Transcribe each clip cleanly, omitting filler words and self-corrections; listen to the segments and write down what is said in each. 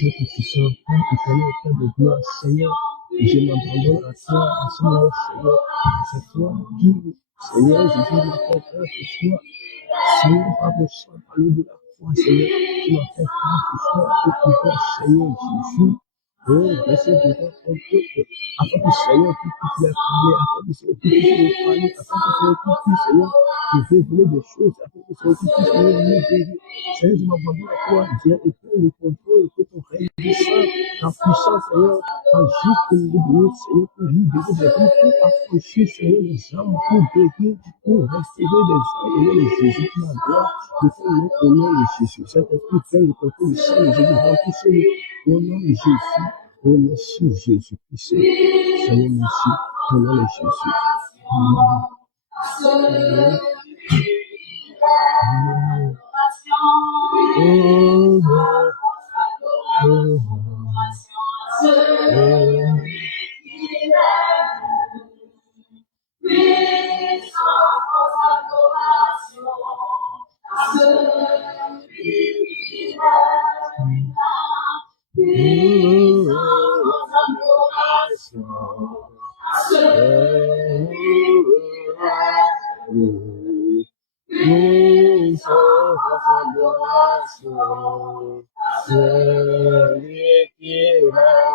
Dieu que tu sois Père éternel, Père de gloire, Seigneur, je m'abandonne à toi, à ce moment, Seigneur, c'est toi qui, Seigneur, Jésus, m'a fait faire ce soir, Seigneur, par vos soins, par l'eau de la foi, Seigneur, tu m'as fait faire ce soir, pour pouvoir, Seigneur, Jésus, rester devant ton peuple, afin que Seigneur, tu puisses leur parler, afin que Seigneur, tu puisses leur parler, afin que Seigneur, tu puisses, Seigneur, nous révéler des choses, afin que Seigneur, tu puisses, Seigneur, nous guérir. Seigneur, je m'abandonne à toi, viens et prends le contrôle, que ton règne descende, ta puissance, Seigneur, agis pour libérer, Seigneur, pour libérer des vies, pour affranchir, Seigneur, les âmes, pour guérir, pour restaurer des âmes, au nom de Jésus, qui la gloire, de ton nom, au nom de Jésus. Saint-Esprit, prends le contrôle, le sang de Jésus, remplissez-le, au nom de Jésus. Oh, merci Jésus-Christ. Seigneur, merci, au nom de Jésus. À celui qui règne, puissance, adoration, celui qui règne,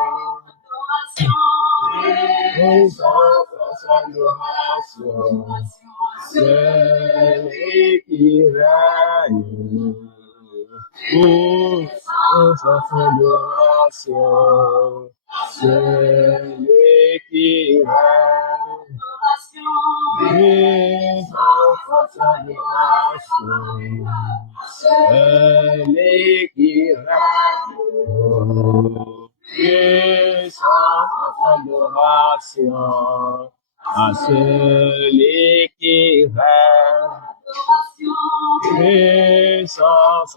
puissance, adoration, à celui qui règne, puissance, adoration, celui qui règne, puissance,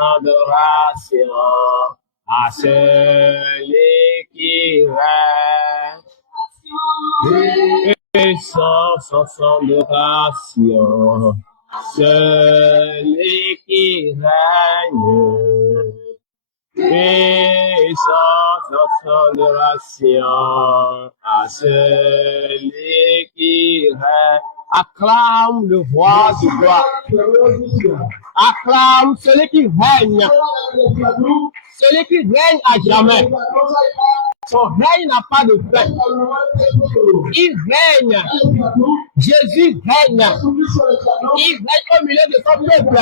adoration, à celui qui règne, puissance, adoration, celui qui règne, puissance, adoration, à celui qui règne. Acclame le roi du gloire. Acclame celui qui règne. Celui qui règne à jamais. Son règne n'a pas de fin. Il règne. Jésus règne. Il règne au milieu de son peuple.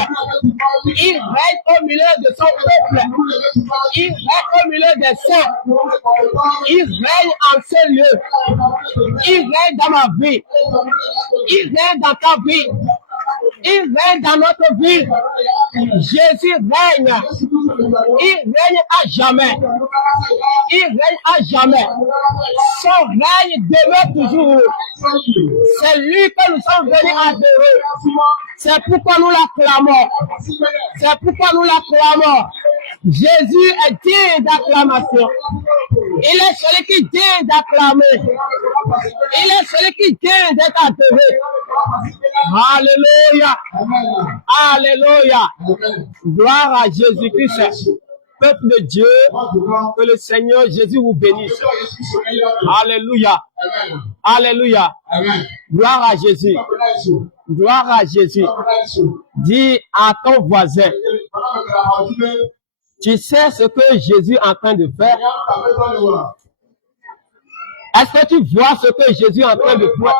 Il règne au milieu de son peuple. Il règne au milieu des saints. Il règne en ce lieu. Il règne dans ma vie. Il règne dans ta vie. Il règne dans notre vie. Jésus règne. Il règne à jamais. Il règne à jamais. Son règne demeure toujours. C'est lui que nous sommes venus adorer. C'est pourquoi nous l'acclamons. C'est pourquoi nous l'acclamons. Jésus est digne d'acclamation. Il est celui qui est digne d'acclamer. Il est celui qui est digne d'être adoré. Alléluia. Alléluia. Gloire à Jésus-Christ. Peuple de Dieu, que le Seigneur Jésus vous bénisse. Alléluia. Alléluia. Gloire à Jésus. Gloire à Jésus. Dis à ton voisin, tu sais ce que Jésus est en train de faire? Est-ce que tu vois ce que Jésus est en train de faire?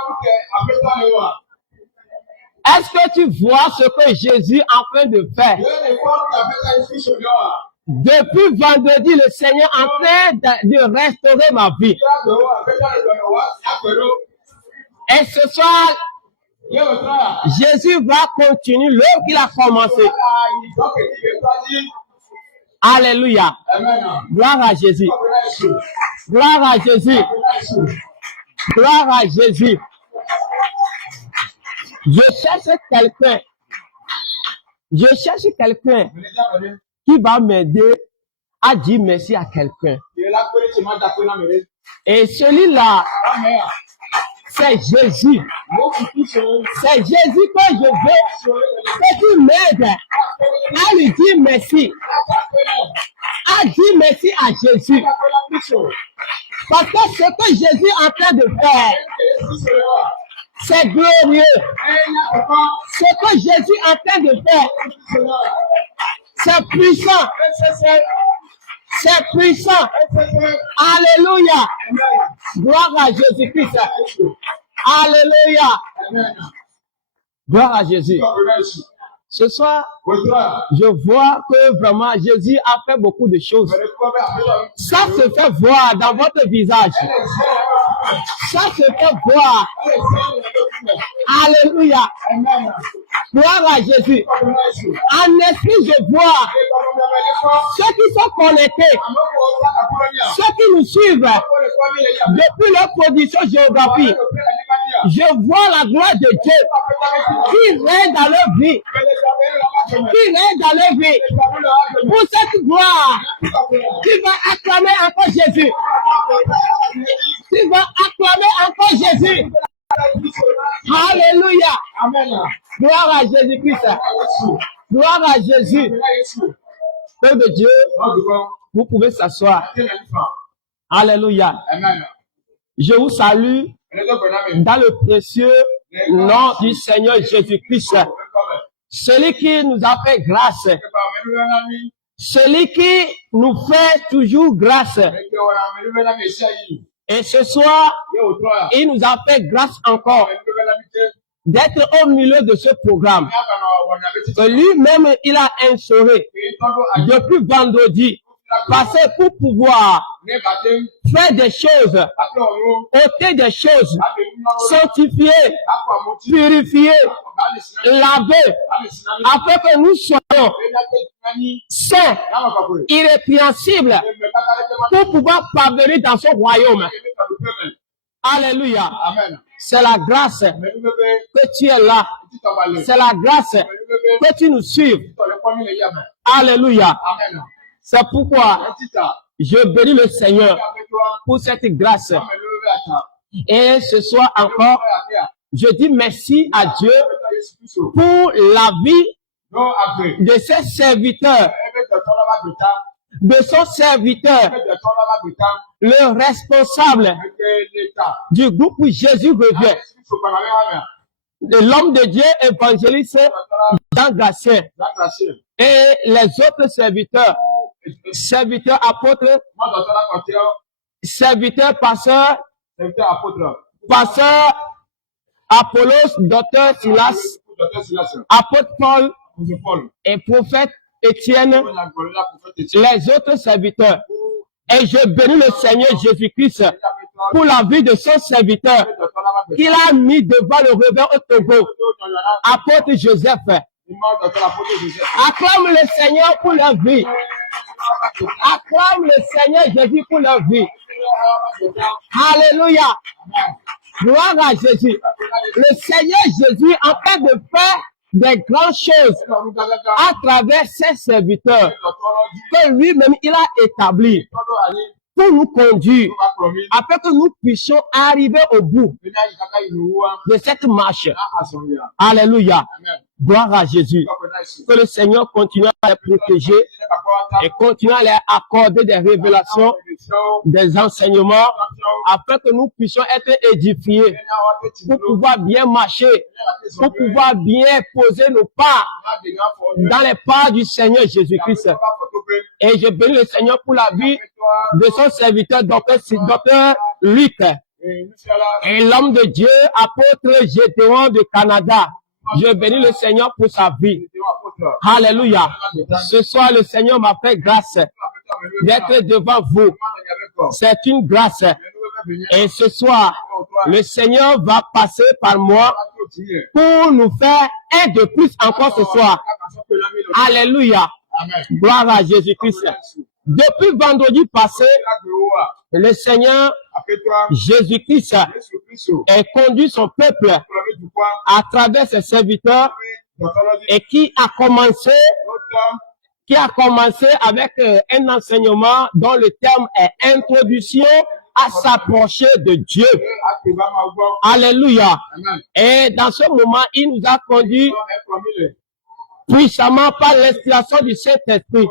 Est-ce que tu vois ce que Jésus est en train de faire? Depuis vendredi, le Seigneur est en train de restaurer ma vie. Et ce soir, Jésus va continuer l'œuvre qu'il a commencé. Alléluia. Gloire à Jésus. Gloire à Jésus. Gloire à Jésus. Je cherche quelqu'un. Je cherche quelqu'un qui va m'aider à dire merci à quelqu'un. Et celui-là, c'est Jésus. C'est Jésus que je veux que tu m'aides à lui dire merci. À dire merci à Jésus. Parce que ce que Jésus est en train de faire, c'est glorieux. Ce que Jésus est en train de faire, c'est puissant. C'est puissant. Alléluia. Gloire à Jésus-Christ. Alléluia. Gloire à Jésus. Ce soir, je vois que vraiment Jésus a fait beaucoup de choses. Ça se fait voir dans votre visage. Ça se fait voir. Alléluia. Gloire à Jésus. En esprit, je vois ceux qui sont connectés, ceux qui nous suivent depuis leur position géographique. Je vois la gloire de Dieu qui règne dans leur vie. Qui règne dans leur vie. Pour cette gloire, tu vas acclamer encore Jésus. Tu vas acclamer encore Jésus. Alléluia. Gloire à Jésus-Christ. Gloire à Jésus. Père de Dieu, vous pouvez s'asseoir. Alléluia. Je vous salue dans le précieux nom du Seigneur Jésus-Christ. Celui qui nous a fait grâce. Celui qui nous fait toujours grâce. Et ce soir, il nous a fait grâce encore d'être au milieu de ce programme. Que lui-même, il a instauré depuis vendredi, passer pour pouvoir faire des choses, ôter des choses, sanctifier, purifier, laver, afin que nous soyons saints, irrépréhensibles, pour pouvoir parvenir dans son royaume. Alléluia. C'est la grâce que tu es là. C'est la grâce que tu nous suives. Alléluia. C'est pourquoi je bénis le Seigneur pour cette grâce. Et ce soir encore, je dis merci à Dieu pour la vie de ses serviteurs, de son serviteur, le responsable du groupe Jésus revient, de l'homme de Dieu évangéliste Jean Gatien, et les autres serviteurs, serviteurs apôtres, serviteurs pasteurs, pasteur Apollos, docteur Silas, apôtre Paul et prophète Étienne, les autres serviteurs. Et je bénis le Seigneur Jésus-Christ pour la vie de son serviteur qu'il a mis devant le réveil au Togo, apôtre Joseph. Acclame le Seigneur pour leur vie. Acclame le Seigneur Jésus pour leur vie. Alléluia. Gloire à Jésus. Le Seigneur Jésus est en train de faire des grandes choses à travers ses serviteurs que lui-même il a établi. pour nous conduire, afin que nous puissions arriver au bout de cette marche. Alléluia. Gloire à Jésus. Que le Seigneur continue à les protéger et continue à leur accorder des révélations, des enseignements, afin que nous puissions être édifiés pour pouvoir bien marcher, pour pouvoir bien poser nos pas dans les pas du Seigneur Jésus-Christ. Et je bénis le Seigneur pour la vie de son serviteur, docteur Luc, et l'homme de Dieu, apôtre Gédéon de Canada. Je bénis le Seigneur pour sa vie. Alléluia. Ce soir, le Seigneur m'a fait grâce d'être devant vous. C'est une grâce. Et ce soir, le Seigneur va passer par moi pour nous faire un de plus encore ce soir. Alléluia. Gloire à Jésus-Christ. Depuis vendredi passé, le Seigneur Jésus-Christ a conduit son peuple à travers ses serviteurs et qui a commencé avec un enseignement dont le terme est introduction à s'approcher de Dieu. Alléluia. Et dans ce moment, il nous a conduit puissamment par l'inspiration du Saint-Esprit.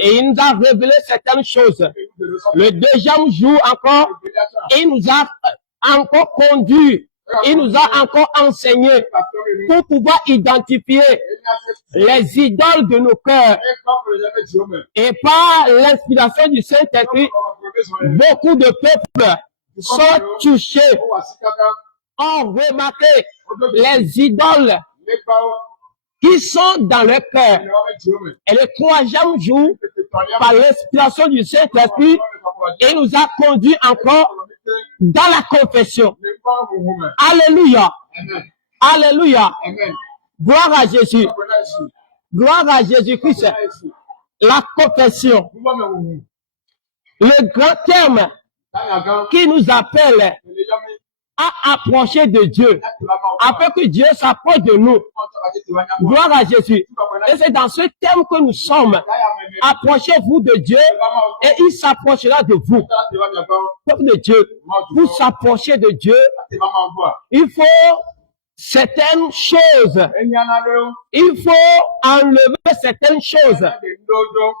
Et il nous a révélé certaines choses. Le deuxième jour encore, il nous a encore conduit, il nous a encore enseigné pour pouvoir identifier les idoles de nos cœurs. Et par l'inspiration du Saint-Esprit, beaucoup de peuples sont touchés, ont remarqué les idoles qui sont dans le cœur. Et le troisième jour, par l'inspiration du Saint-Esprit, il nous a conduit encore dans la confession. Alléluia. Alléluia. Gloire à Jésus. Gloire à Jésus-Christ. La confession. Le grand terme qui nous appelle à approcher de Dieu, afin que Dieu s'approche de nous. Gloire à Jésus. Et c'est dans ce terme que nous sommes. Approchez-vous de Dieu et il s'approchera de vous. Peuple de Dieu, pour s'approcher de Dieu, il faut certaines choses. Il faut enlever certaines choses.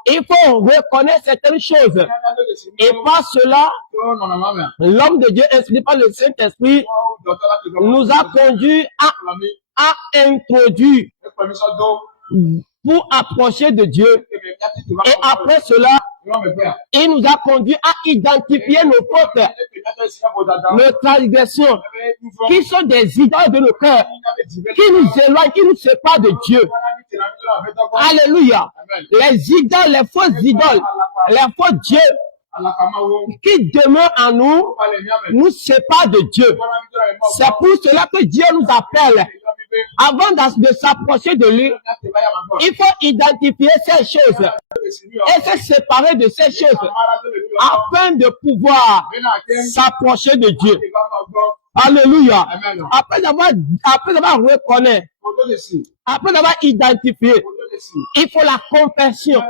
Il faut reconnaître certaines choses. Et par cela, l'homme de Dieu, inspiré par le Saint-Esprit, nous a conduit à introduire pour approcher de Dieu. Et après cela, il nous a conduit à identifier nos fautes, nos transgressions, qui sont des idoles de nos cœurs, qui nous éloignent, qui nous séparent de Dieu. Alléluia. Les idoles, les fausses idoles, les faux dieux qui demeurent en nous, nous séparent de Dieu. C'est pour cela que Dieu nous appelle. Avant de s'approcher de lui, il faut identifier ces choses et se séparer de ces choses afin de pouvoir s'approcher de Dieu. Alléluia. Après avoir reconnu, après avoir identifié, il faut la confession.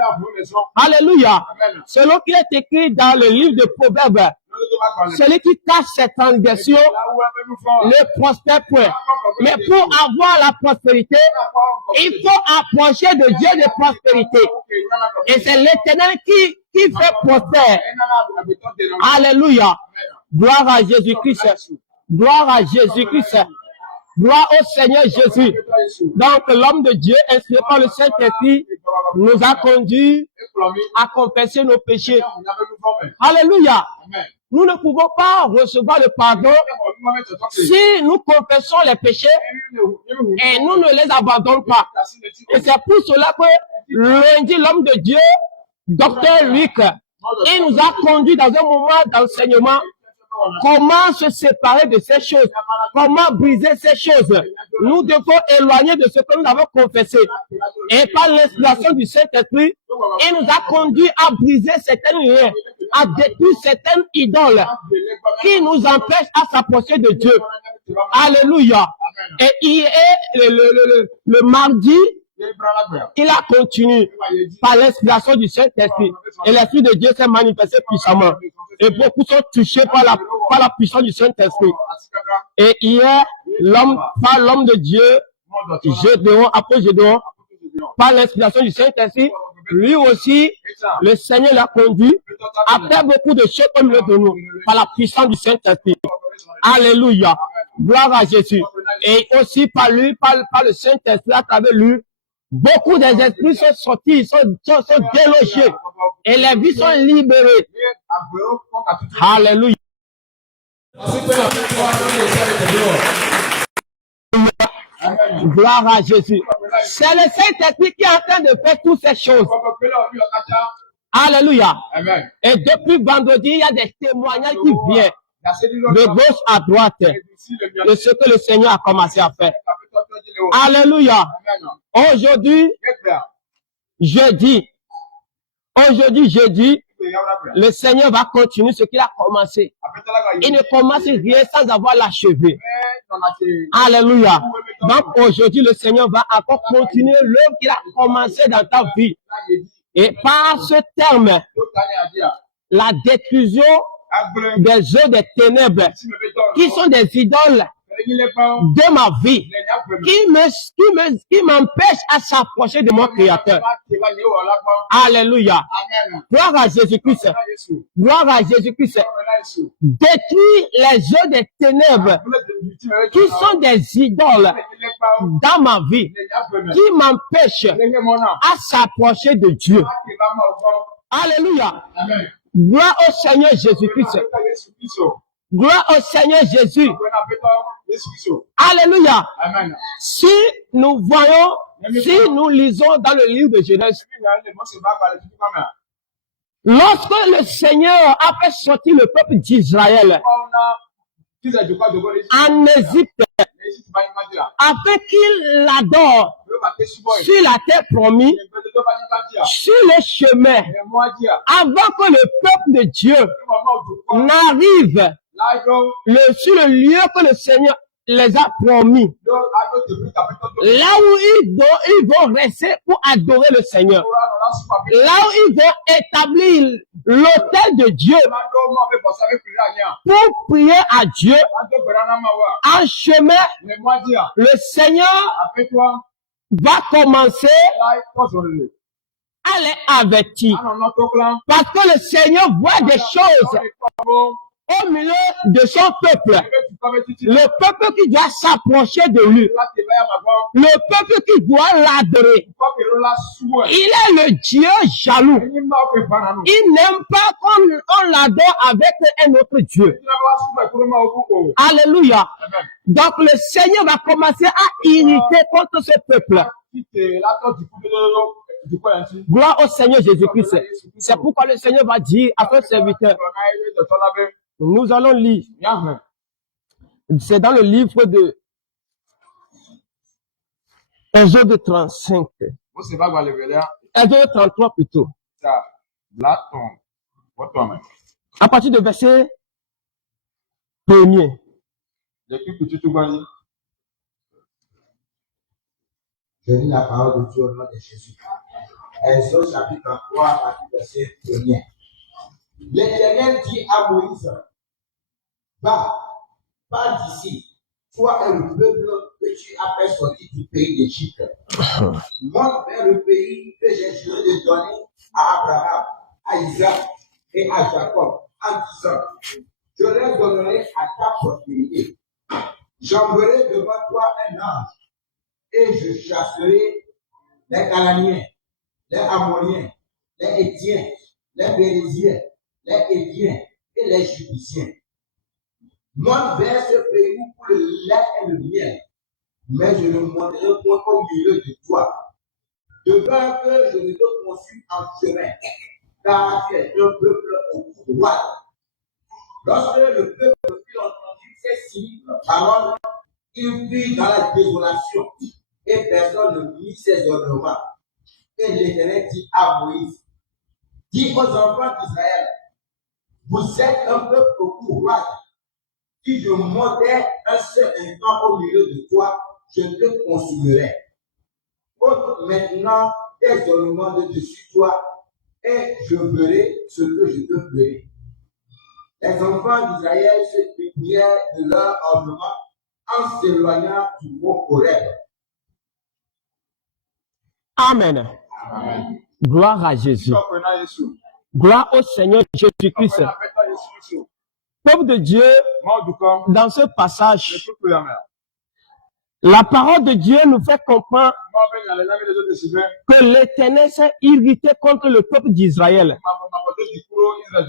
Alléluia. Selon qu'il est écrit dans le livre de Proverbes, celui qui cache ses transgressions ne prospère point. Mais pour avoir la prospérité, il faut approcher de Dieu de prospérité. Et c'est l'Éternel qui fait prospérer. Alléluia. Gloire à Jésus-Christ. Gloire à Jésus-Christ. Gloire au Seigneur Jésus. Donc l'homme de Dieu, inspiré par le Saint-Esprit, nous a conduit à confesser nos péchés. Alléluia. Nous ne pouvons pas recevoir le pardon si nous confessons les péchés et nous ne les abandonnons pas. Et c'est pour cela que lundi, l'homme de Dieu, docteur Luc, il nous a conduit dans un moment d'enseignement comment se séparer de ces choses, comment briser ces choses. Nous devons éloigner de ce que nous avons confessé. Et par l'inspiration du Saint-Esprit, il nous a conduit à briser certaines liens, à détruire certaines idoles qui nous empêchent à s'approcher de Dieu. Alléluia. Et hier, le mardi, Il a continué par l'inspiration du Saint-Esprit. Et l'Esprit de Dieu s'est manifesté puissamment. Et beaucoup sont touchés par la puissance du Saint-Esprit. Et hier, par l'homme de Dieu, Gédéon, après Gédéon, par l'inspiration du Saint-Esprit, lui aussi, le Seigneur l'a conduit à faire beaucoup de choses comme le de nous, par la puissance du Saint-Esprit. Alléluia. Gloire à Jésus. Et aussi par lui, par le Saint-Esprit, à travers lui, beaucoup des esprits sont sortis, sont délogés. Et les vies sont libérées. Alléluia. Gloire à Jésus. C'est le Saint-Esprit qui est en train de faire toutes ces choses. Alléluia. Et depuis vendredi, il y a des témoignages qui viennent de gauche à droite de ce que le Seigneur a commencé à faire. Alléluia. Aujourd'hui, jeudi, le Seigneur va continuer ce qu'il a commencé. Il ne commence rien sans avoir l'achevé. Alléluia. Donc aujourd'hui, le Seigneur va encore continuer l'œuvre qu'il a commencé dans ta vie. Et par ce terme, la détruction des œuvres des ténèbres, qui sont des idoles de ma vie, qui m'empêchent à s'approcher de mon Créateur. Alléluia. Gloire à Jésus-Christ. Gloire à Jésus-Christ. Détruis les œuvres des ténèbres, qui sont des idoles dans ma vie, qui m'empêchent à s'approcher de Dieu. Alléluia. Gloire au Seigneur Jésus-Christ. Gloire au Seigneur Jésus. Alléluia. Si nous voyons, si nous lisons dans le livre de Genèse, lorsque le Seigneur a fait sortir le peuple d'Israël en Égypte, afin qu'il l'adore sur la terre promise, sur le chemin, avant que le peuple de Dieu n'arrive sur le lieu que le Seigneur les a promis, là où ils vont rester pour adorer le Seigneur, là où ils vont établir l'autel de Dieu pour prier à Dieu. En chemin, le Seigneur va commencer à les avertir, parce que le Seigneur voit des choses au milieu de son peuple, le peuple qui doit s'approcher de lui, le peuple qui doit l'adorer. Il est le Dieu jaloux. Il n'aime pas qu'on l'adore avec un autre Dieu. Alléluia. Donc le Seigneur va commencer à irriter contre ce peuple. Gloire au Seigneur Jésus-Christ. C'est pourquoi le Seigneur va dire à son serviteur, nous allons lire. C'est dans le livre de Exode 35. Exode 33 plutôt. À partir du verset 1er. Je lis la parole de Dieu au nom de Jésus. Exode chapitre 33, à partir du verset 1er. L'Éternel dit à Moïse, va, pars d'ici, toi et le peuple que tu as fait sortir du pays d'Égypte. Monte vers le pays que j'ai juré de donner à Abraham, à Isaac et à Jacob, en disant, je leur donnerai à ta postérité. J'enverrai devant toi un ange, et je chasserai les Cananéens, les Amoriens, les Héthiens, les Pérésiens, les Héviens et les Jébusciens. Monte vers ce pays où coule le lait et le miel, mais je ne monterai point au milieu de toi, de peur que je ne te consume en chemin, car tu es un peuple au pouvoir. Lorsque le peuple fut entendu ces signes, paroles, il vit dans la désolation, et personne ne mit ses ornements. Et l'Éternel dit à Moïse, dis aux enfants d'Israël, vous êtes un peuple au pouvoir. Si je montais un seul instant au milieu de toi, je te consumerai. ôte maintenant tes ornements de dessus toi, et je verrai ce que je te ferai. Les enfants d'Israël se déplièrent de leur ornement en s'éloignant du mont Horeb. Amen. Gloire à Jésus. Gloire au Seigneur Jésus-Christ. Peuple de Dieu, dans ce passage, la parole de Dieu nous fait comprendre que l'Éternel s'est irrité contre le peuple d'Israël.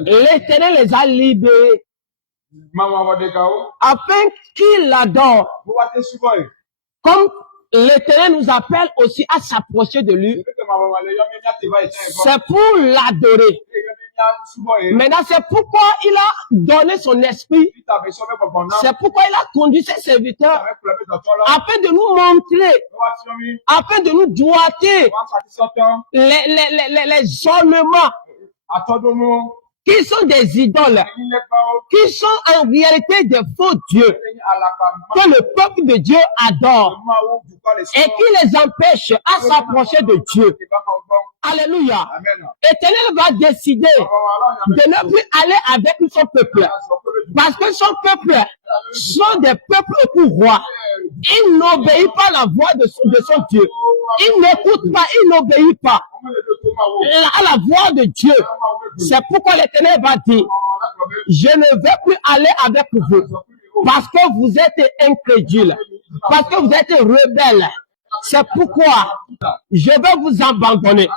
L'Éternel les a libérés afin qu'ils l'adorent. Comme l'Éternel nous appelle aussi à s'approcher de lui, c'est pour l'adorer. Maintenant, c'est pourquoi il a donné son esprit. C'est pourquoi il a conduit ses serviteurs afin de nous montrer, afin de nous doiter les ornements qui sont des idoles, qui sont en réalité des faux dieux, que le peuple de Dieu adore et qui les empêche à s'approcher de Dieu. Alléluia. L'Éternel va décider de ne plus aller avec son peuple, parce que son peuple sont des peuples au pouvoir. Il n'obéit pas à la voix de son Dieu. Il n'écoute pas, il n'obéit pas à la voix de Dieu. C'est pourquoi l'Éternel va dire, je ne vais plus aller avec vous, parce que vous êtes incrédules, parce que vous êtes rebelles. C'est pourquoi je vais vous abandonner.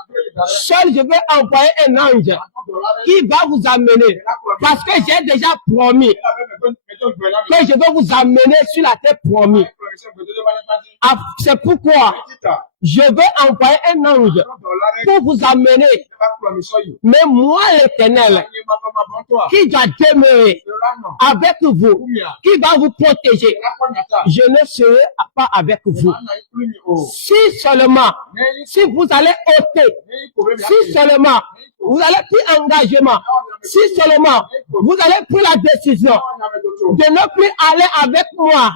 Seul je vais envoyer un ange qui va vous amener, parce que j'ai déjà promis que je vais vous amener sur la terre promise. C'est pourquoi je vais envoyer un ange pour vous amener. Mais moi, l'Éternel, qui doit demeurer avec vous, qui va vous protéger, je ne serai pas avec vous. Si seulement, si vous allez ôter, si seulement vous allez plus engagement, si seulement vous allez prendre la décision de ne plus aller avec moi,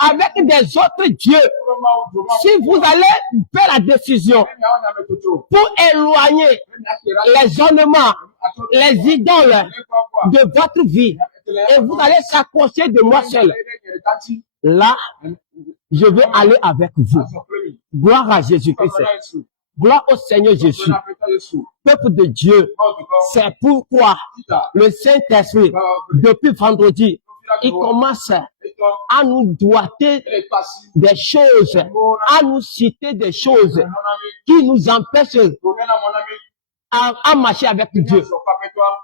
avec des autres dieux, si vous allez faire la décision pour éloigner les ornements, les idoles de votre vie, et vous allez s'approcher de moi seul, là, je vais aller avec vous. Gloire à Jésus-Christ. Gloire au Seigneur Jésus. Peuple de Dieu, c'est pourquoi le Saint-Esprit, depuis vendredi, il commence à nous doiter des choses, à nous citer des choses qui nous empêchent à marcher avec Dieu,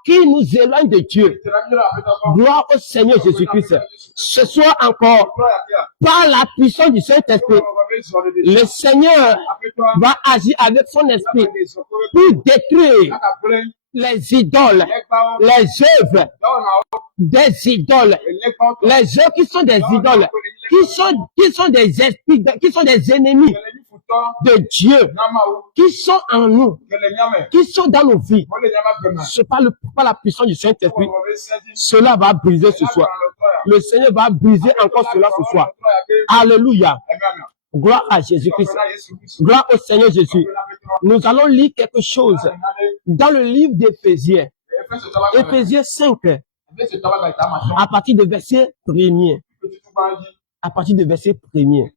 qui nous éloigne de Dieu. Gloire au Seigneur Jésus-Christ. Ce soir encore, par la puissance du Saint-Esprit, le Seigneur va agir avec son esprit pour détruire les idoles, les œuvres des idoles, les œuvres qui sont des idoles, qui sont des esprits, qui sont des ennemis de Dieu, qui sont en nous, qui sont dans nos vies. C'est pas la puissance du Saint-Esprit. Cela va briser ce soir. Le Seigneur va briser encore cela ce soir. Alléluia. Gloire à Jésus-Christ. Gloire au Seigneur Jésus. Nous allons lire quelque chose dans le livre d'Éphésiens. Éphésiens 5, à partir de verset 1er. À partir de verset 1er.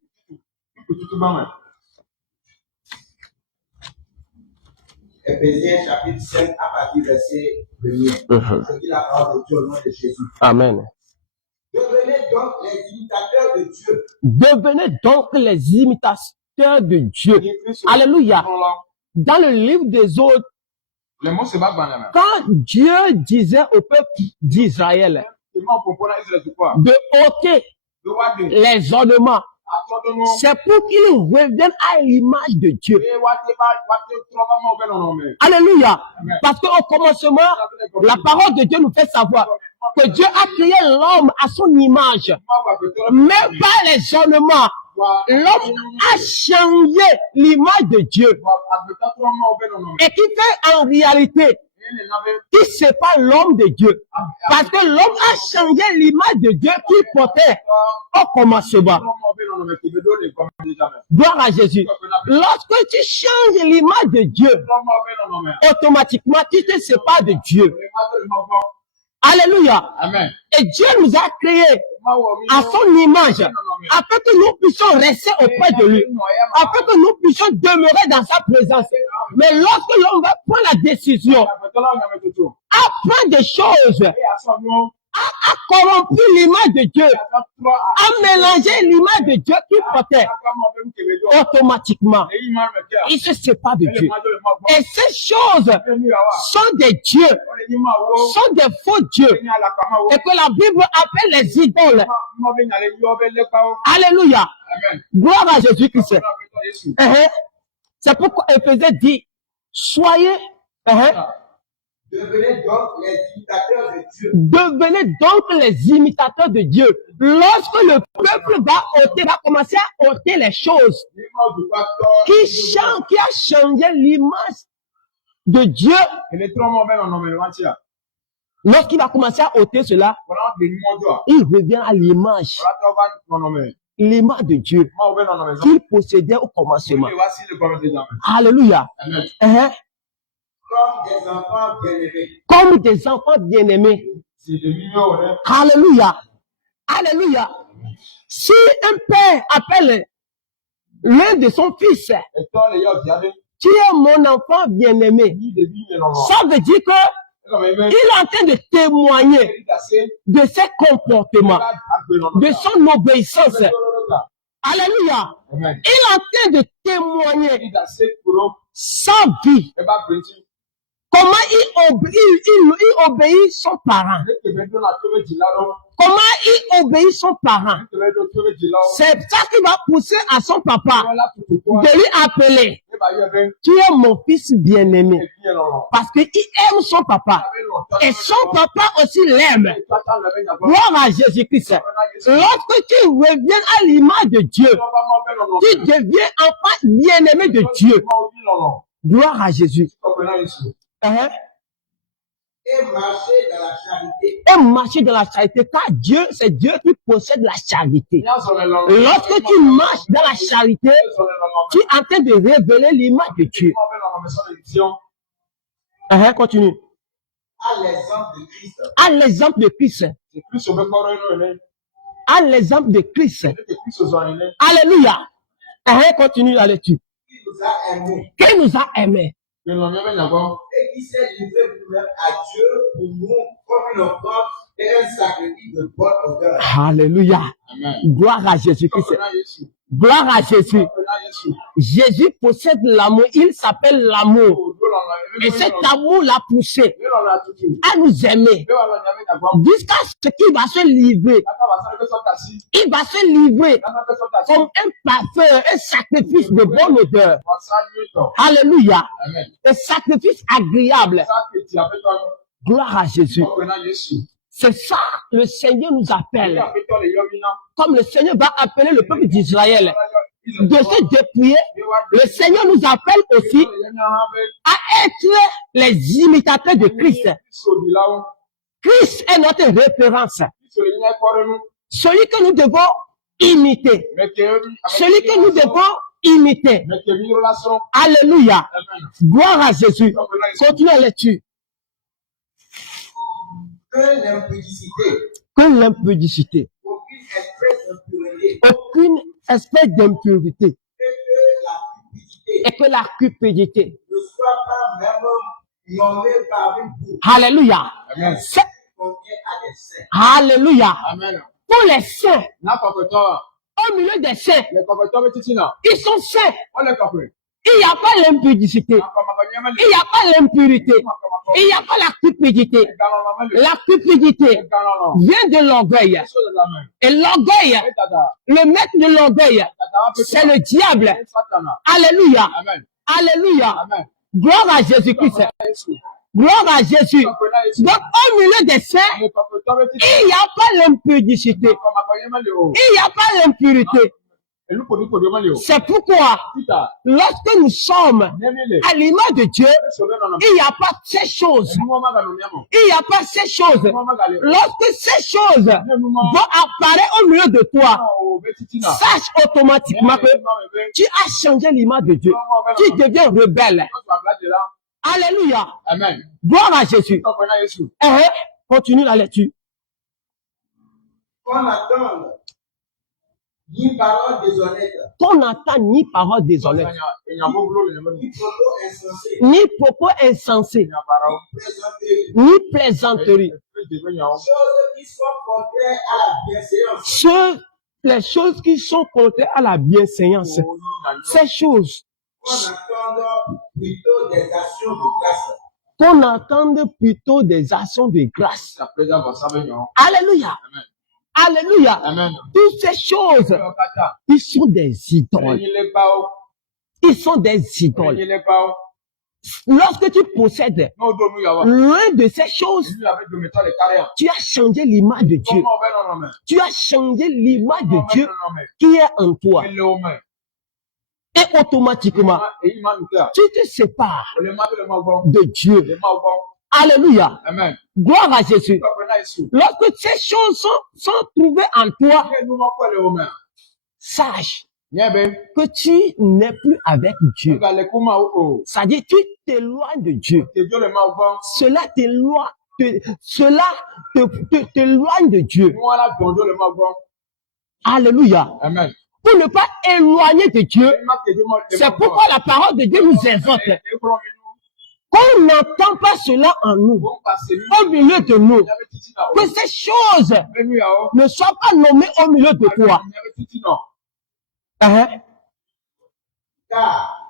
Éphésiens chapitre 5 à partir du verset 1er. Je dis la parole de Dieu au nom de Jésus. Amen. Devenez donc les imitateurs de Dieu. Devenez donc les imitateurs de Dieu. Alléluia. Dans le livre des autres, quand Dieu disait au peuple d'Israël de ôter les ornements, c'est pour qu'ils reviennent à l'image de Dieu. Alléluia. Parce qu'au commencement, la parole de Dieu nous fait savoir que Dieu a créé l'homme à son image. Mais par les ornements, l'homme a changé l'image de Dieu. Et qui fait en réalité, qui sépare l'homme de Dieu. Parce que l'homme a changé l'image de Dieu qu'il portait au commencement. Gloire à Jésus. Lorsque tu changes l'image de Dieu, automatiquement, tu te sépares de Dieu. Alléluia. Amen. Et Dieu nous a créés à son image, afin que nous puissions rester auprès de lui, afin que nous puissions demeurer dans sa présence. Mais lorsque l'homme va prendre la décision à prendre des choses, à corrompu l'image de Dieu, à mélanger l'image de Dieu qu'il portait, automatiquement, il se sépare de Dieu. Et ces choses sont des dieux, sont des faux dieux, et que la Bible appelle les idoles. Alléluia. Gloire à Jésus-Christ. C'est pourquoi Éphésiens dit, soyez, devenez donc les imitateurs de Dieu. Devenez donc les imitateurs de Dieu. Lorsque le peuple va commencer à ôter les choses qui a changé l'image de Dieu, lorsqu'il va commencer à ôter cela, il revient à l'image de Dieu qu'il possédait au commencement. Alléluia. Comme des enfants bien-aimés. Alléluia. Alléluia. Si un père appelle l'un de son fils, tu es mon enfant bien-aimé, ça veut dire que il est en train de témoigner de ses comportements, de son obéissance. Alléluia. Il est en train de témoigner sa vie. Comment il obéit son parent. Comment il obéit son parent. C'est ça qui va pousser à son papa de lui appeler. Tu es mon fils bien-aimé. Parce qu'il aime son papa. Et son papa aussi l'aime. Gloire à Jésus-Christ. Lorsque tu reviens à l'image de Dieu, tu deviens enfant bien-aimé de Dieu. Gloire à Jésus. Et marcher dans la charité. Et marcher dans la charité, car Dieu, c'est Dieu qui possède la charité. Lorsque tu marches dans la charité, tu es en train de révéler l'image de Dieu. Continue. À l'exemple de Christ. À l'exemple de Christ. À l'exemple de Christ. Alléluia. Continue la lecture. Qui nous a aimés. Qui nous a aimés. Et qui s'est livré lui-même à Dieu pour nous comme une offrande et un sacrifice de bonne odeur. Alléluia. Gloire à Jésus-Christ. Gloire à Jésus. Jésus possède l'amour. Il s'appelle l'amour. Et cet amour l'a poussé à nous aimer jusqu'à ce qu'il va se livrer. Il va se livrer comme un parfum, un sacrifice de bonne odeur. Alléluia. Un sacrifice agréable. Gloire à Jésus. C'est ça, le Seigneur nous appelle. Comme le Seigneur va appeler le peuple d'Israël de se dépouiller, le Seigneur nous appelle aussi à être les imitateurs de Christ. Christ est notre référence. Celui que nous devons imiter. Celui que nous devons imiter. Alléluia. Gloire à Jésus. Continue à lecture. Que l'impudicité. Que l'impudicité. Aucune espèce d'impurité. Et que la cupidité. Ne soit pas même nommée parmi vous. Alléluia. Alléluia. Pour les saints. Au milieu des saints. Ils sont saints. Il n'y a pas l'impudicité. Il n'y a pas l'impurité. Il n'y a pas la cupidité. La cupidité vient de l'orgueil. Et l'orgueil, le maître de l'orgueil, c'est le diable. Alléluia. Alléluia. Gloire à Jésus-Christ. Gloire à Jésus. Donc, au milieu des saints, il n'y a pas l'impudicité. Il n'y a pas l'impurité. C'est pourquoi, lorsque nous sommes à l'image de Dieu, il n'y a pas ces choses. Il n'y a pas ces choses. Lorsque ces choses vont apparaître au milieu de toi, sache automatiquement que tu as changé l'image de Dieu. Tu deviens rebelle. Alléluia. Amen. Gloire à Jésus. Continue la lecture. Qu'on n'entende ni parole déshonnête, Qu'on n'entend ni parole déshonnête, ni ni propos insensés, propos insensés, plaisanteries, ni plaisanteries. choses qui sont contraires à la bienséance, Les choses qui sont contraires à la bienséance, ces choses qu'on entende plutôt des actions de grâce. qu'on entende plutôt des actions de grâce. Alléluia. Alléluia. Amen. Toutes ces choses, ils sont des idoles. Ils sont des idoles. Lorsque tu possèdes l'un de ces choses, tu as changé l'image de Dieu. Tu as changé l'image de Dieu qui est en toi. Et automatiquement, tu te sépares de Dieu. Alléluia. Amen. Gloire à Jésus. Lorsque ces choses sont trouvées en toi, sache que tu n'es plus avec Dieu. C'est-à-dire, tu t'éloignes de Dieu. Cela t'éloigne de Dieu. Alléluia. Amen. Pour ne pas éloigner de Dieu, c'est pourquoi la parole de Dieu nous exhorte. Qu'on n'entend pas cela en nous, au milieu de nous, que ces choses ne soient pas nommées au milieu de toi.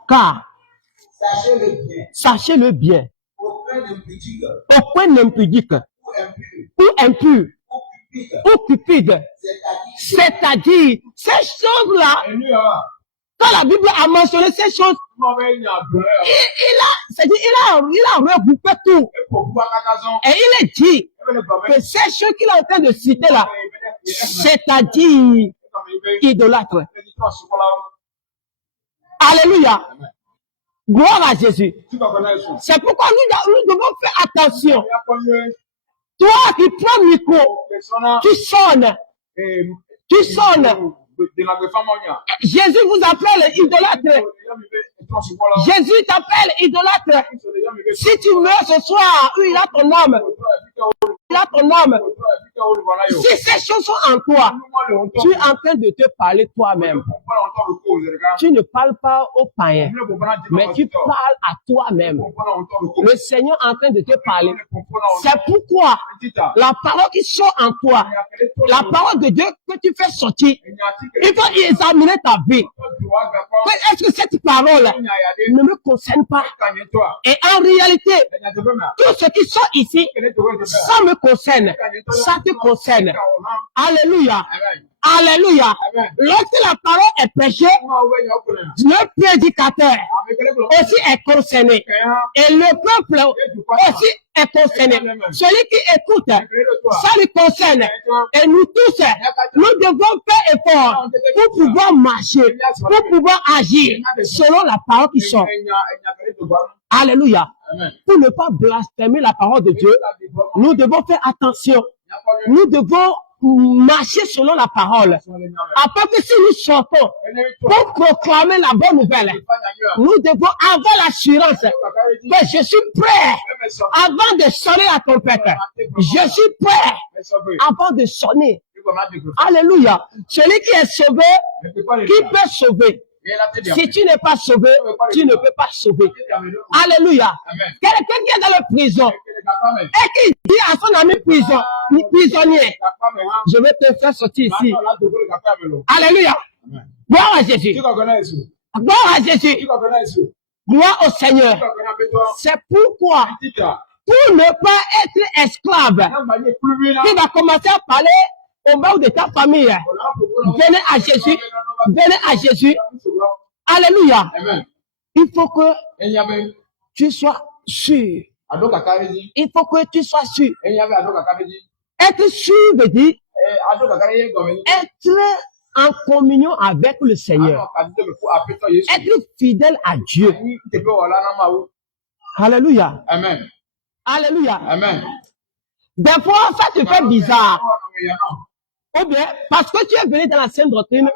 Car, sachez-le bien, aucun impudique, ou impur, ou cupide, c'est-à-dire, ces choses-là, quand la Bible a mentionné ces choses, il a regroupé tout. Et il est dit que ces choses qu'il est en train de citer là, c'est-à-dire idolâtre. Alléluia. Gloire à Jésus. C'est pourquoi nous devons faire attention. Toi qui prends le micro, tu sonnes. Jésus vous appelle idolâtre. Jésus t'appelle idolâtre. Si tu meurs ce soir, il a ton âme. Il a ton âme. Si ces choses sont en toi, tu es en train de te parler toi-même. Tu ne parles pas aux païens, mais tu parles à toi-même. Le Seigneur est en train de te parler. C'est pourquoi la parole qui sort en toi, la parole de Dieu que tu fais sortir, il faut examiner ta vie. Est-ce que cette parole ne me concerne pas? Et en réalité, tout ce qui sort ici, ça me concerne. Ça te concerne. Alléluia. Alléluia. Lorsque la parole est prêchée, le prédicateur aussi est concerné. Et le peuple aussi est concerné. Celui qui écoute, ça lui concerne. Et nous tous, nous devons faire effort pour pouvoir marcher, pour pouvoir agir selon la parole qui sort. Alléluia. Pour ne pas blasphémer la parole de Dieu, nous devons faire attention. Nous devons marcher selon la parole. Afin que si nous sortons pour proclamer la bonne nouvelle, nous devons avoir l'assurance que je suis prêt avant de sonner la trompette. Je suis prêt avant de sonner. Alléluia. Celui qui est sauvé, qui peut sauver. Si tu n'es pas sauvé, tu ne peux pas sauver. Alléluia. Quelqu'un qui est dans la prison et qui dit à son ami prisonnier, je vais te faire sortir ici. Alléluia. Gloire à Jésus. Gloire à Jésus. Gloire au Seigneur. C'est pourquoi, pour ne pas être esclave, tu vas commencer à parler au bas de ta famille. Venez à Jésus. Venez à Jésus. Alléluia. Il faut que tu sois sûr. Il faut que tu sois sûr. Être sûr veut dire être en communion avec le Seigneur. Être fidèle à Dieu. Alléluia. Amen. Alléluia. Amen. Des fois, ça te fait bizarre. Ou bien, parce que tu es venu dans la sainte doctrine,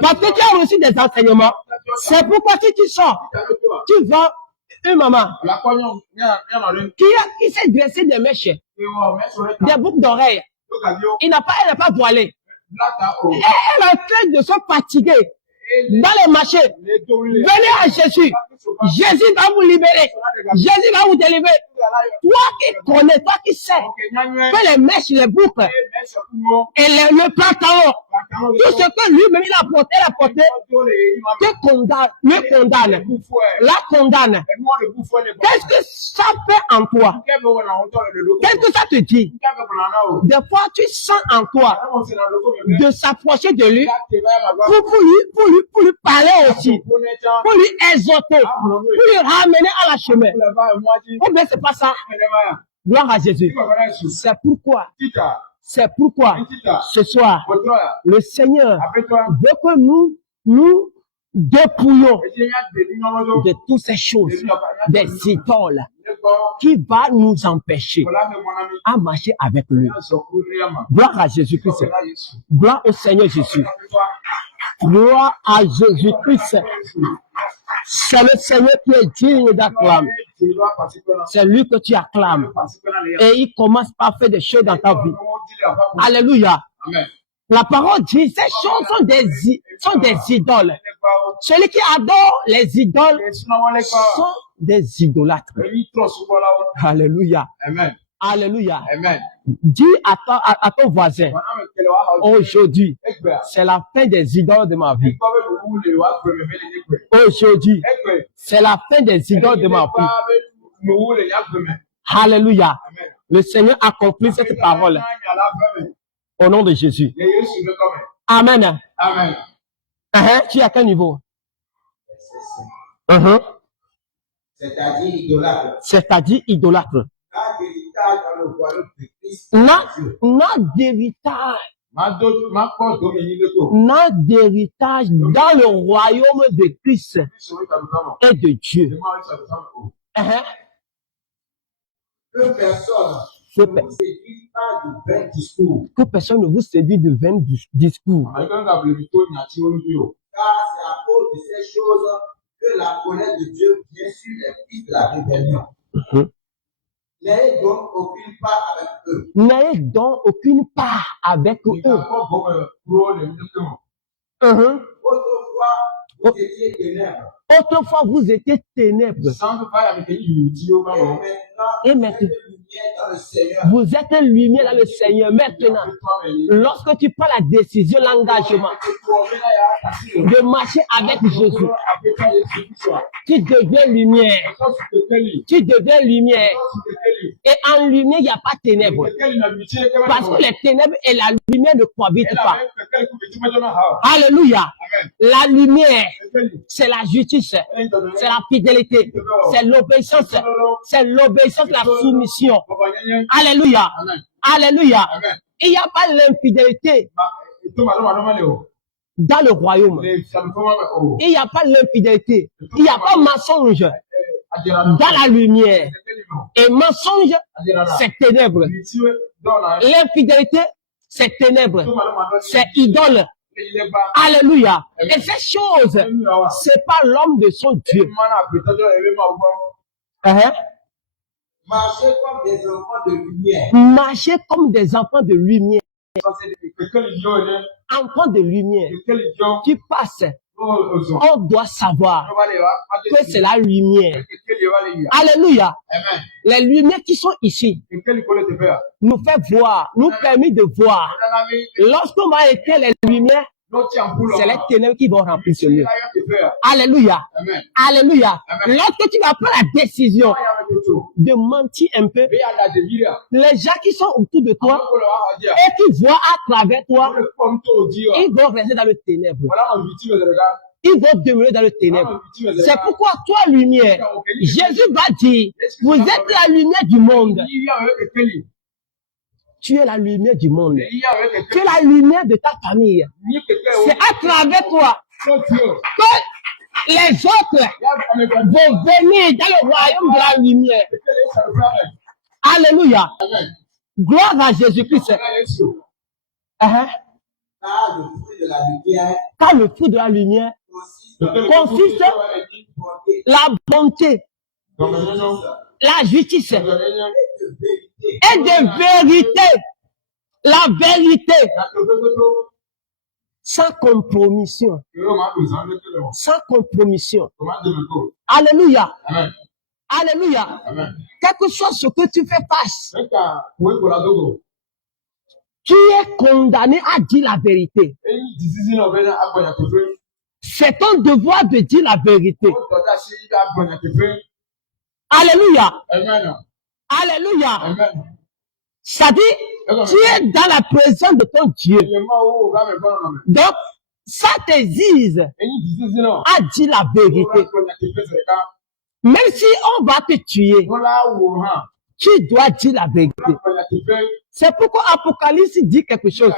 parce que tu as reçu des enseignements, c'est pourquoi si tu sors, tu vois une maman qui s'est dressée des mèches, des boucles d'oreilles. Elle n'a pas voilé. Elle est en train de se fatiguer dans les marchés. Venez à Jésus. Jésus va vous libérer. Jésus va vous délivrer. Toi qui connais, toi qui sais que les mèches, les boucles et le pantalon, tout ce que lui-même il a porté, te condamne, le condamne, la condamne. Qu'est-ce que ça fait en toi? Qu'est-ce que ça te dit? Des fois, tu sens en toi de s'approcher de lui pour lui parler aussi, pour lui exhorter, pour lui ramener à la chemin. Oh, mais c'est pas ça. Gloire à Jésus. C'est pourquoi, ce soir, le Seigneur veut que nous dépouillons de toutes ces choses, des idoles, qui va nous empêcher à marcher avec lui. Gloire à Jésus-Christ. Gloire au Seigneur Jésus. Gloire à Jésus-Christ. C'est le Seigneur qui est digne d'acclamer. C'est lui que tu acclames. Et il commence par faire des choses dans ta vie. Alléluia. La parole dit, ces choses sont des idoles. Celui qui adore les idoles sont des idolâtres. Alléluia. Alléluia. Dis à ton voisin, aujourd'hui, c'est la fin des idoles de ma vie. Aujourd'hui, c'est la fin des idoles de ma vie. Alléluia. Le Seigneur accomplit cette parole. Au nom de Jésus. Amen. Amen. Tu es à quel niveau? C'est-à-dire idolâtre. C'est-à-dire idolâtre. N'a d'héritage dans le royaume de Christ et de Dieu. Que personne ne vous séduise de vains discours. Car c'est à cause de ces choses que la colère de Dieu vient sur les fils de la rébellion. N'ayez donc aucune part avec eux. N'ayez donc aucune part avec eux. Autrefois, vous étiez ténèbres. Et maintenant, vous êtes lumière dans le Seigneur. Maintenant, lorsque tu prends la décision, l'engagement de marcher avec Jésus, tu deviens lumière. Tu deviens lumière. Et en lumière, il n'y a pas de ténèbres. Parce que les ténèbres et la lumière ne cohabitent pas. Alléluia. La lumière, c'est la justice, c'est la fidélité, c'est l'obéissance, la soumission. Alléluia. Alléluia. Il n'y a pas l'infidélité dans le royaume. Il n'y a pas l'infidélité. Il n'y a pas mensonge dans la lumière. Et mensonge, c'est ténèbres. L'infidélité, c'est ténèbres. C'est idole. Alléluia. Et ces choses, c'est pas l'homme de son Dieu. Marchez comme des enfants de lumière. Marchez comme des enfants de lumière. Enfants de lumière qui passent. On doit savoir que c'est la lumière. Alléluia. Les lumières qui sont ici nous fait voir, nous permet de voir. Lorsqu'on va éteindre les lumières, c'est les ténèbres qui vont remplir ce lieu. Alléluia. Alléluia. Lorsque tu vas prendre la décision de mentir un peu, les gens qui sont autour de toi et qui voient à travers toi, ils vont rester dans le ténèbre. Ils vont demeurer dans le ténèbre. C'est pourquoi toi, lumière, Jésus va dire, vous êtes la lumière du monde. Tu es la lumière du monde. Tu es la lumière de ta famille. C'est à travers toi que les autres vont venir dans le royaume de la lumière. Alléluia. Gloire à Jésus-Christ. Car le fruit de la lumière consiste la bonté, la justice et de vérité. La vérité. Sans compromission. Sans compromission. Alléluia. Alléluia. Quelque chose ce que tu fais face, tu es condamné à dire la vérité. C'est ton devoir de dire la vérité. Alléluia. Alléluia. Ça dit, tu es dans la présence de ton Dieu. Donc, ça t'exige à dire la vérité. Même si on va te tuer, tu dois dire la vérité. C'est pourquoi Apocalypse dit quelque chose.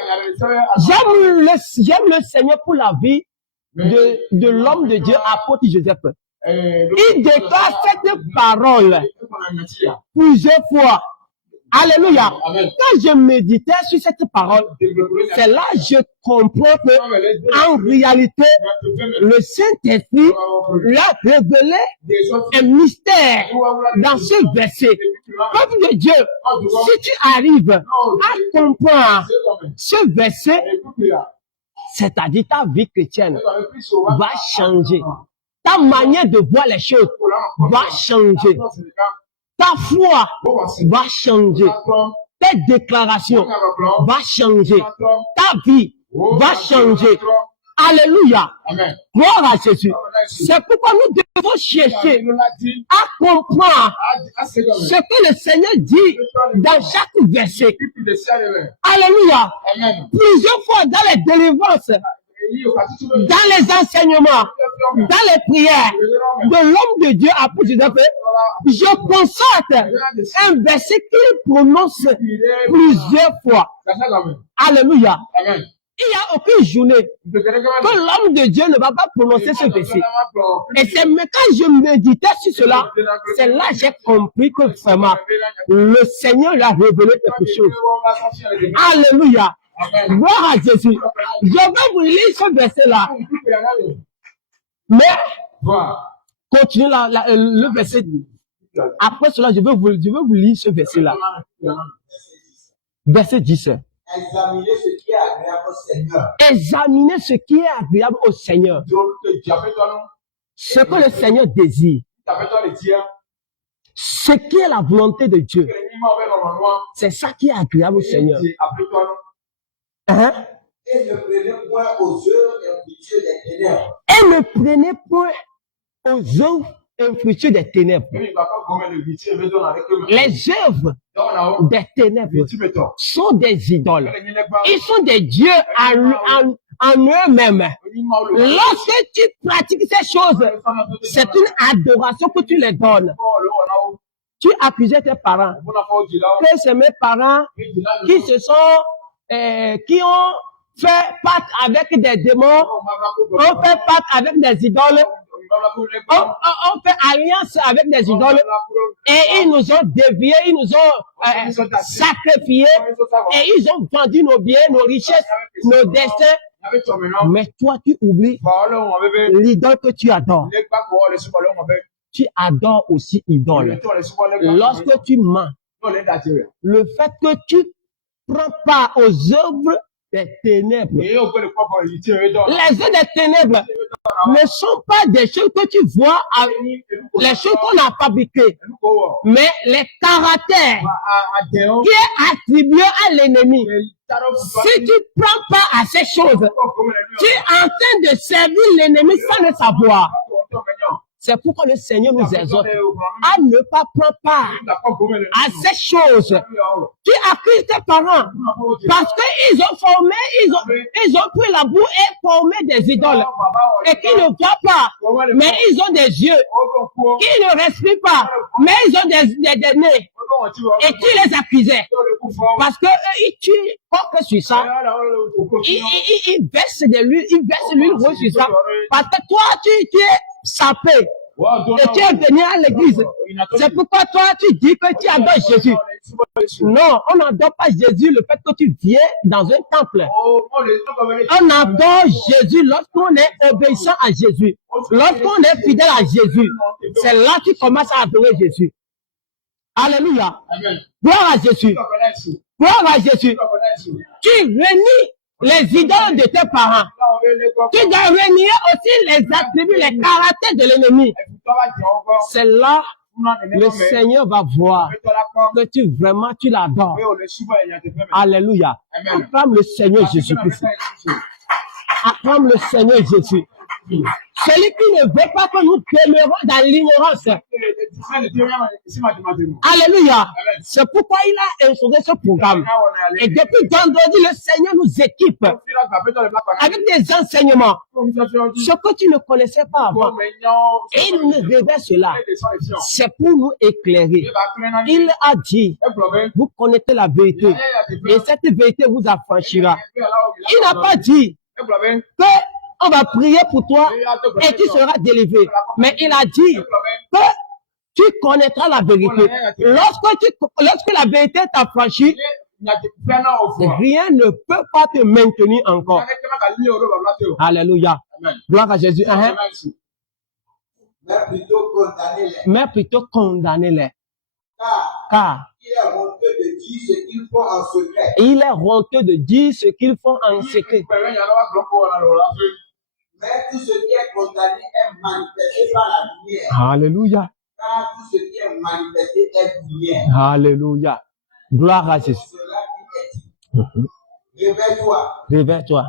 J'aime le Seigneur pour la vie de l'homme de Dieu, apôtre Joseph. Il déclare cette parole plusieurs fois. Alléluia. Quand je méditais sur cette parole, c'est là que je comprends que, en réalité, le Saint-Esprit l'a révélé un mystère dans ce verset. Peuple de Dieu, si tu arrives à comprendre ce verset, c'est-à-dire ta vie chrétienne va changer. Ta manière de voir les choses va changer. Ta foi va changer. Tes déclarations vont changer. Ta vie va changer. Alléluia. Gloire à Jésus. C'est pourquoi nous devons chercher à comprendre ce que le Seigneur dit dans chaque verset. Alléluia. Plusieurs fois dans les délivrances, dans les enseignements, dans les prières de l'homme de Dieu, apôtre Joseph, je constate un verset qu'il prononce plusieurs fois. Alléluia. Il n'y a aucune journée que l'homme de Dieu ne va pas prononcer ce verset. Et c'est quand je méditais sur cela, c'est là que j'ai compris que vraiment, le Seigneur l'a révélé quelque chose. Alléluia. Gloire à Jésus. Je vais vous lire ce verset-là. Mais, continuez le verset. Après cela, je vais vous lire ce verset-là. Verset 10. Examinez ce qui est agréable au Seigneur. Ce que le Seigneur désire. Ce qui est la volonté de Dieu. C'est ça qui est agréable au Seigneur. Hein? Et ne prenez point aux œuvres infructueuses des ténèbres. Et ne prenez point aux œuvres infructueuses des ténèbres. Les œuvres des ténèbres sont des idoles. Ils sont des dieux en eux-mêmes. Lorsque tu pratiques ces choses, c'est une adoration que tu les donnes. Tu accusais tes parents. Que c'est mes parents qui se sont qui ont fait pacte avec des démons, ont fait pacte avec des idoles, ont fait alliance avec des idoles, et ils nous ont déviés, ils nous ont sacrifiés, et ils ont vendu nos biens, nos richesses, nos destins. Mais toi, tu oublies l'idole que tu adores. Tu adores aussi idole. Lorsque tu mens, le fait que tu prends part aux œuvres des ténèbres. Les œuvres des ténèbres ne sont pas des choses que tu vois, les choses qu'on a fabriquées, mais les caractères qui est attribué à l'ennemi. Si tu ne prends pas à ces choses, tu es en train de servir l'ennemi sans le savoir. C'est pourquoi le Seigneur nous exhorte à ne pas prendre part à ces choses. Tu accuses tes parents parce qu'ils ont formé, ils ont pris la boue et formé des idoles et qui ne voient pas, mais ils ont des yeux, qui ne respirent pas, mais ils ont des nez. Et tu les accusais. Parce que eux, ils tuent coque sur ça. Ils versent de l'huile, rouge sur ça. Parce que toi, tu es sapé. Et tu es venu à l'église. C'est pourquoi toi, tu dis que tu adores Jésus. Non, on n'adore pas Jésus le fait que tu viens dans un temple. On adore Jésus lorsqu'on est obéissant à Jésus. Lorsqu'on est fidèle à Jésus. C'est là que tu commences à adorer Jésus. Alléluia. Gloire à Jésus. Gloire à Jésus. Tu réunis les idoles de tes parents. Tu dois réunir aussi les attributs, les caractères de l'ennemi. C'est là le Seigneur va voir que tu l'adores. Alléluia. Acclame le Seigneur Jésus-Christ. Acclame le Seigneur Jésus. Celui qui ne veut pas que nous demeurons dans l'ignorance. Alléluia. C'est pourquoi il a instauré ce programme. Et depuis vendredi, le Seigneur nous équipe avec des enseignements. Ce que tu ne connaissais pas avant. Et il nous révèle cela. C'est pour nous éclairer. Il a dit, vous connaissez la vérité. Et cette vérité vous affranchira. Il n'a pas dit que on va prier pour toi et tu seras délivré. Mais il a dit que tu connaîtras la vérité. Lorsque la vérité t'affranchit, rien ne peut pas te maintenir encore. Alléluia. Gloire à Jésus. Mais plutôt condamnez-les. Car il est honteux de dire ce qu'ils font en secret. Mais tout ce qui est condamné est manifesté par la lumière. Alléluia. Car tout ce qui est manifesté est lumière. Alléluia. Gloire à Jésus. Réveille-toi. Réveille-toi.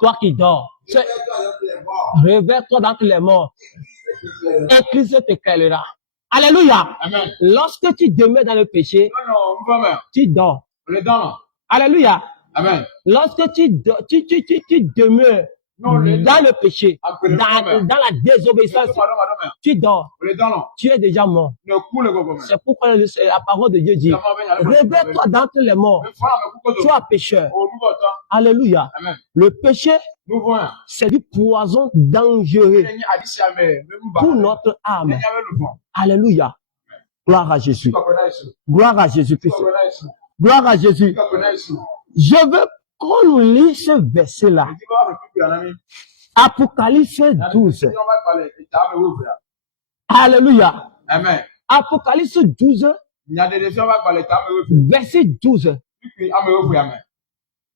Toi qui dors. Réveille-toi d'entre les morts. Et Christ t'éclairera. Alléluia. Amen. Lorsque tu demeures dans le péché, tu dors. Alléluia. Amen. Lorsque tu demeures dans le péché, dans la désobéissance, tu dors. Tu es déjà mort. C'est pourquoi la parole de Dieu dit, réveille-toi d'entre les morts. Sois pécheur. Alléluia. Le péché, c'est du poison dangereux pour notre âme. Alléluia. Gloire à Jésus. Gloire à Jésus-Christ. Gloire à Jésus. Je veux qu'on nous lise ce verset-là. Apocalypse 12. Alléluia. Amen. Apocalypse 12. Verset 12.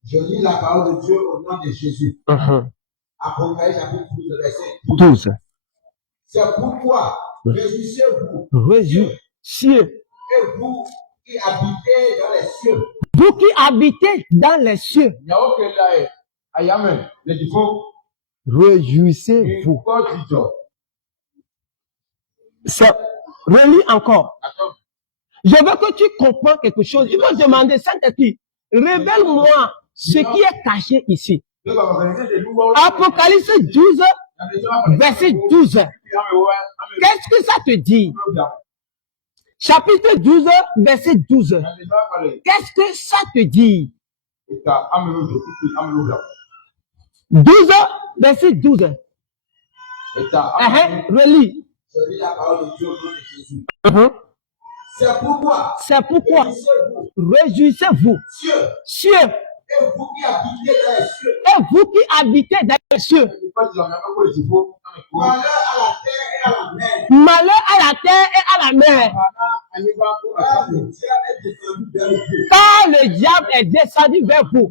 Je lis la parole de Dieu au nom de Jésus. Apocalypse chapitre 12, verset 12. C'est pourquoi réjouissez-vous. Réjouissez. Et vous qui habitez dans les cieux. Vous qui habitez dans les cieux. Réjouissez-vous. Relis encore. Je veux que tu comprennes quelque chose. Il faut demander, Saint-Esprit, révèle-moi ce qui est caché ici. Apocalypse 12, verset 12. Qu'est-ce que ça te dit? Chapitre 12, verset 12. Qu'est-ce que ça te dit? 12, verset 12. Relis. Je lis la parole de Dieu au nom de Jésus. C'est pourquoi réjouissez-vous. Cieux. Et vous qui habitez dans les cieux. Et vous qui habitez dans les cieux. Malheur à la terre et à la mer. Malheur à la terre et à la mer. Car le diable est descendu vers vous.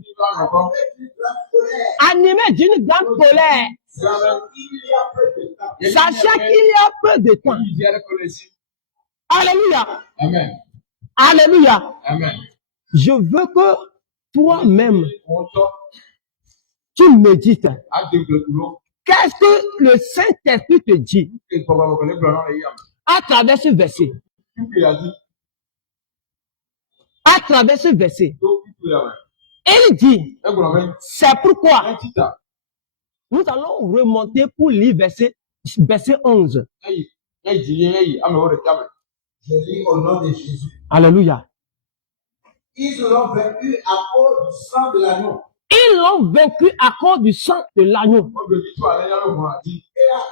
Animé d'une grande colère. Sachant qu'il y a peu de temps. Alléluia. Amen. Alléluia. Amen. Je veux que toi-même, tu médites. Qu'est-ce que le Saint-Esprit te dit à travers ce verset? À travers ce verset, il dit, c'est pourquoi nous allons remonter pour lire verset 11. Je lis au nom de Jésus. Alléluia. Ils l'ont vaincu à cause du sang de l'agneau. Ils l'ont vaincu à cause du sang de l'agneau. Et à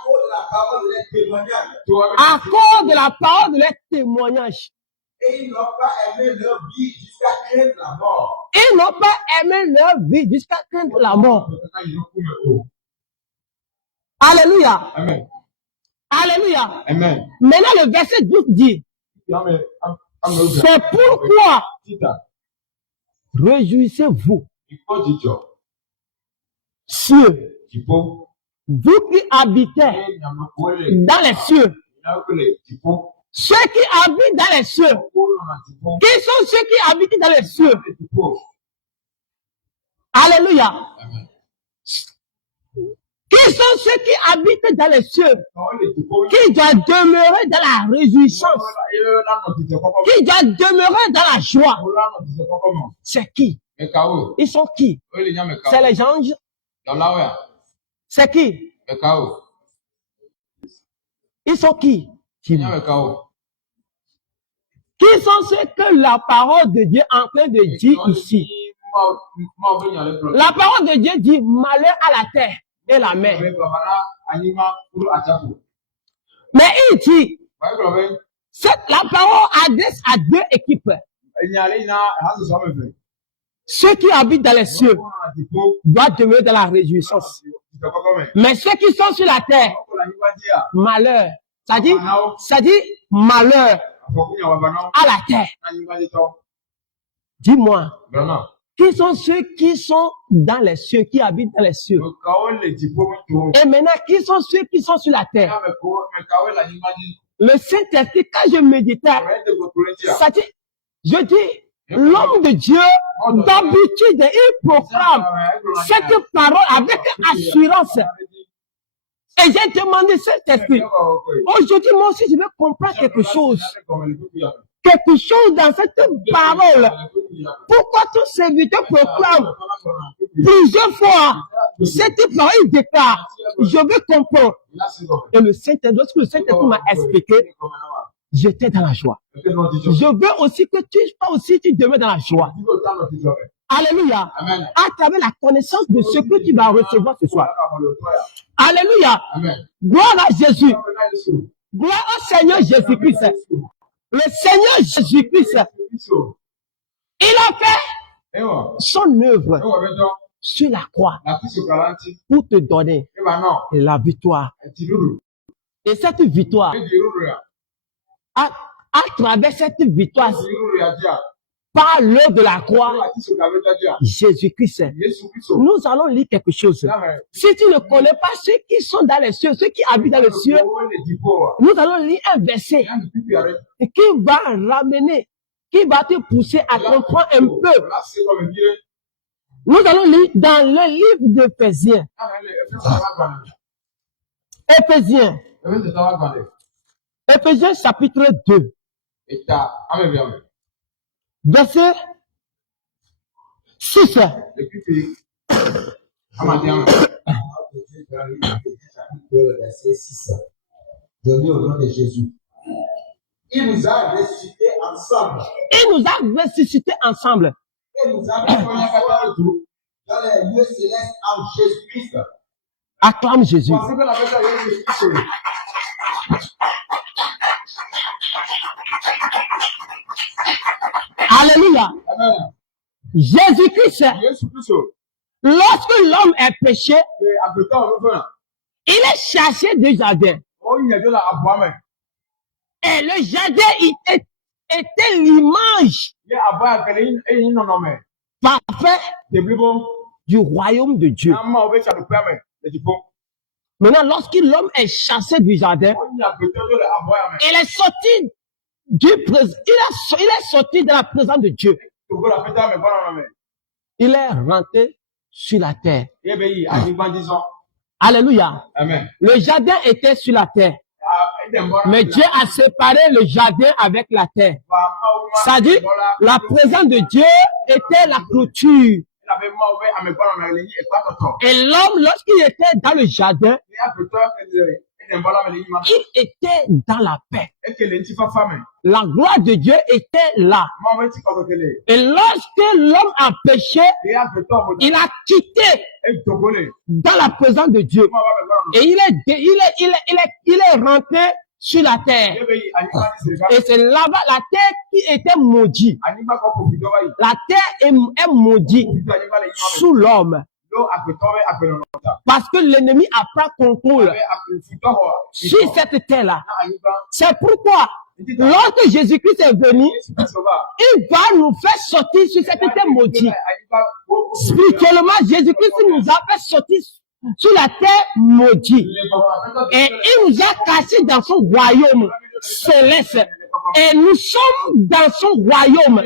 cause de la parole de leur témoignage. À cause de la parole de leur témoignage. Et ils n'ont pas aimé leur vie jusqu'à craindre la mort. Ils n'ont pas aimé leur vie jusqu'à craindre la mort. Alléluia. Amen. Alléluia. Amen. Maintenant, le verset 12 dit, c'est pourquoi réjouissez-vous, cieux, vous qui habitez dans les cieux. Ceux qui habitent dans les cieux. Qui sont ceux qui habitent dans les cieux? Alléluia. Qui sont ceux qui habitent dans les cieux? Qui doivent demeurer dans la réjouissance? Qui doivent demeurer dans la joie? C'est qui? Ils sont qui? C'est les anges? C'est qui? Ils sont qui? Qui sont ceux que la parole de Dieu est en train de dire ici? La parole de Dieu dit malheur à la terre et la mer. Mais il dit, la parole adresse à deux équipes. Ceux qui habitent dans les cieux doivent demeurer dans la réjouissance. Mais ceux qui sont sur la terre, malheur. Ça dit malheur à la terre. Dis-moi, qui sont ceux qui sont dans les cieux, qui habitent dans les cieux? Et maintenant, qui sont ceux qui sont sur la terre? Le Saint-Esprit, quand je méditais, ça dit, je dis, l'homme de Dieu, d'habitude, il proclame cette parole avec assurance. Et j'ai demandé cet esprit. Aujourd'hui, moi aussi, je vais comprendre quelque chose. Quelque chose dans cette parole. Pourquoi ton serviteur proclame plusieurs fois cette parole, il déclare, je veux comprendre. Et le Saint-Esprit, lorsque le Saint-Esprit m'a expliqué, j'étais dans la joie. Je veux aussi que tu demeures dans la joie. Alléluia. Amen. À travers la connaissance de ce que tu vas recevoir ce soir. Alléluia. Amen. Gloire à Jésus. Gloire au Seigneur Jésus-Christ. Le Seigneur Jésus-Christ, il a fait son œuvre sur la croix pour te donner la victoire. Et cette victoire, à travers cette victoire, par l'œuvre de la croix, Jésus-Christ, nous allons lire quelque chose. Si tu ne connais pas ceux qui sont dans les cieux, ceux qui habitent dans les cieux, nous allons lire un verset qui va ramener, qui va te pousser à comprendre un peu. Nous allons lire dans le livre d'Éphésiens. Éphésiens chapitre 2. Verset 6. Verset 6. Donné au nom de Jésus. Il nous a ressuscités ensemble. Il nous a ressuscités ensemble. Et nous a mis dans les lieux célestes en Jésus-Christ. Acclame Jésus. Alléluia. Jésus-Christ, lorsque l'homme est péché, il est chassé du jardin. Et le jardin était l'image parfaite du royaume de Dieu. Maintenant, lorsque l'homme est chassé du jardin, il est sorti il est sorti de la présence de Dieu. Il est rentré sur la terre. Alléluia. Amen. Le jardin était sur la terre. Mais Dieu a séparé le jardin avec la terre. C'est-à-dire, la présence de Dieu était la clôture. Et l'homme, lorsqu'il était dans le jardin, il était dans la paix. la gloire de Dieu était là. Et lorsque l'homme a péché, il a quitté dans la présence de Dieu. Et il est rentré sur la terre. Et c'est là-bas la terre qui était maudite. La terre est maudite sous l'homme. Parce que l'ennemi a pris contrôle sur cette terre-là. C'est pourquoi, lorsque Jésus-Christ est venu, il va nous faire sortir sur cette terre maudite. Spirituellement, Jésus-Christ nous a fait sortir sur la terre maudite. Et il nous a cachés dans son royaume céleste. Et nous sommes dans son royaume.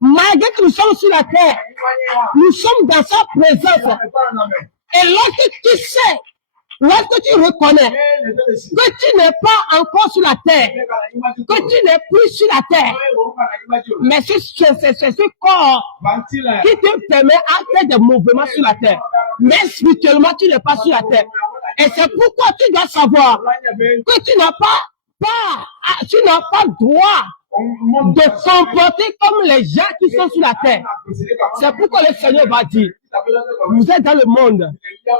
Malgré que nous sommes sur la terre, nous sommes dans sa présence. Et lorsque tu sais, lorsque tu reconnais que tu n'es pas encore sur la terre, que tu n'es plus sur la terre, mais c'est ce corps qui te permet à faire des mouvements sur la terre. Mais spirituellement, tu n'es pas sur la terre. Et c'est pourquoi tu dois savoir que tu n'as pas droit de comporter comme les gens qui sont sur la terre. C'est pourquoi le Seigneur va dire, vous êtes dans le monde,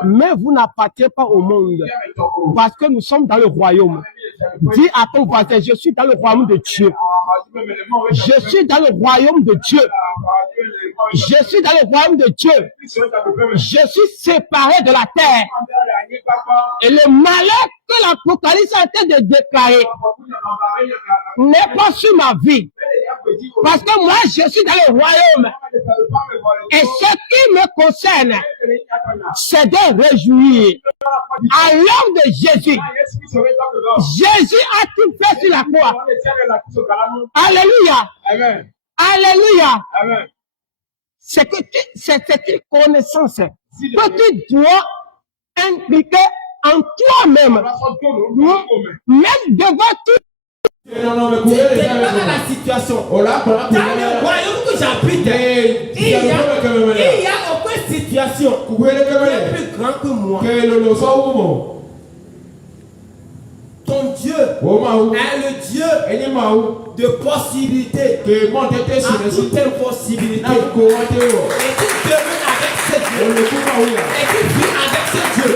mais vous n'appartenez pas au monde. Parce que nous sommes dans le royaume. Dis à ton voisin, je suis dans le royaume de Dieu. Je suis dans le royaume de Dieu. Je suis dans le royaume de Dieu. Je suis séparé de la terre. Et le malheur que l'Apocalypse a été de déclarer n'est pas sur ma vie. Parce que moi, je suis dans le royaume. Et ce qui me concerne, c'est de réjouir. À l'heure de Jésus, Jésus a tout fait sur la croix. Alléluia. Amen. Alléluia. Amen. C'est une connaissance que tu dois impliquer en toi-même. Même devant tout. Tu n'es pas dans la situation. Dans le royaume que j'habite, il y a aucune situation qui est plus grande que moi. Ton Dieu est le Dieu de possibilités. À toute impossibilité. Et tu demeures avec ce Dieu. Et tu vis avec ce Dieu.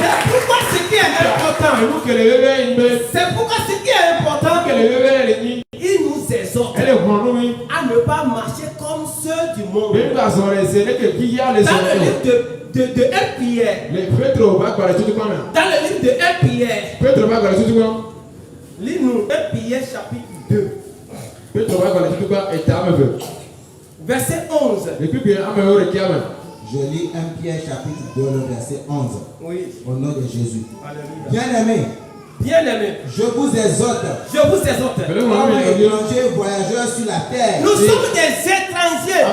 C'est pourquoi ce qui est important. C'est pourquoi ce qui est important. Il nous exhorte à ne pas marcher comme ceux du monde. Dans le livre de 1 Pierre. Dans le livre de 1 Pierre. Lis-nous 1 Pierre chapitre 2. Verset 11. Je lis 1 Pierre chapitre 2, le verset 11. Oui. Au nom de Jésus. Alléluia. Bien-aimés, je vous exhorte. Comme étrangers voyageurs sur la terre. Nous sommes des étrangers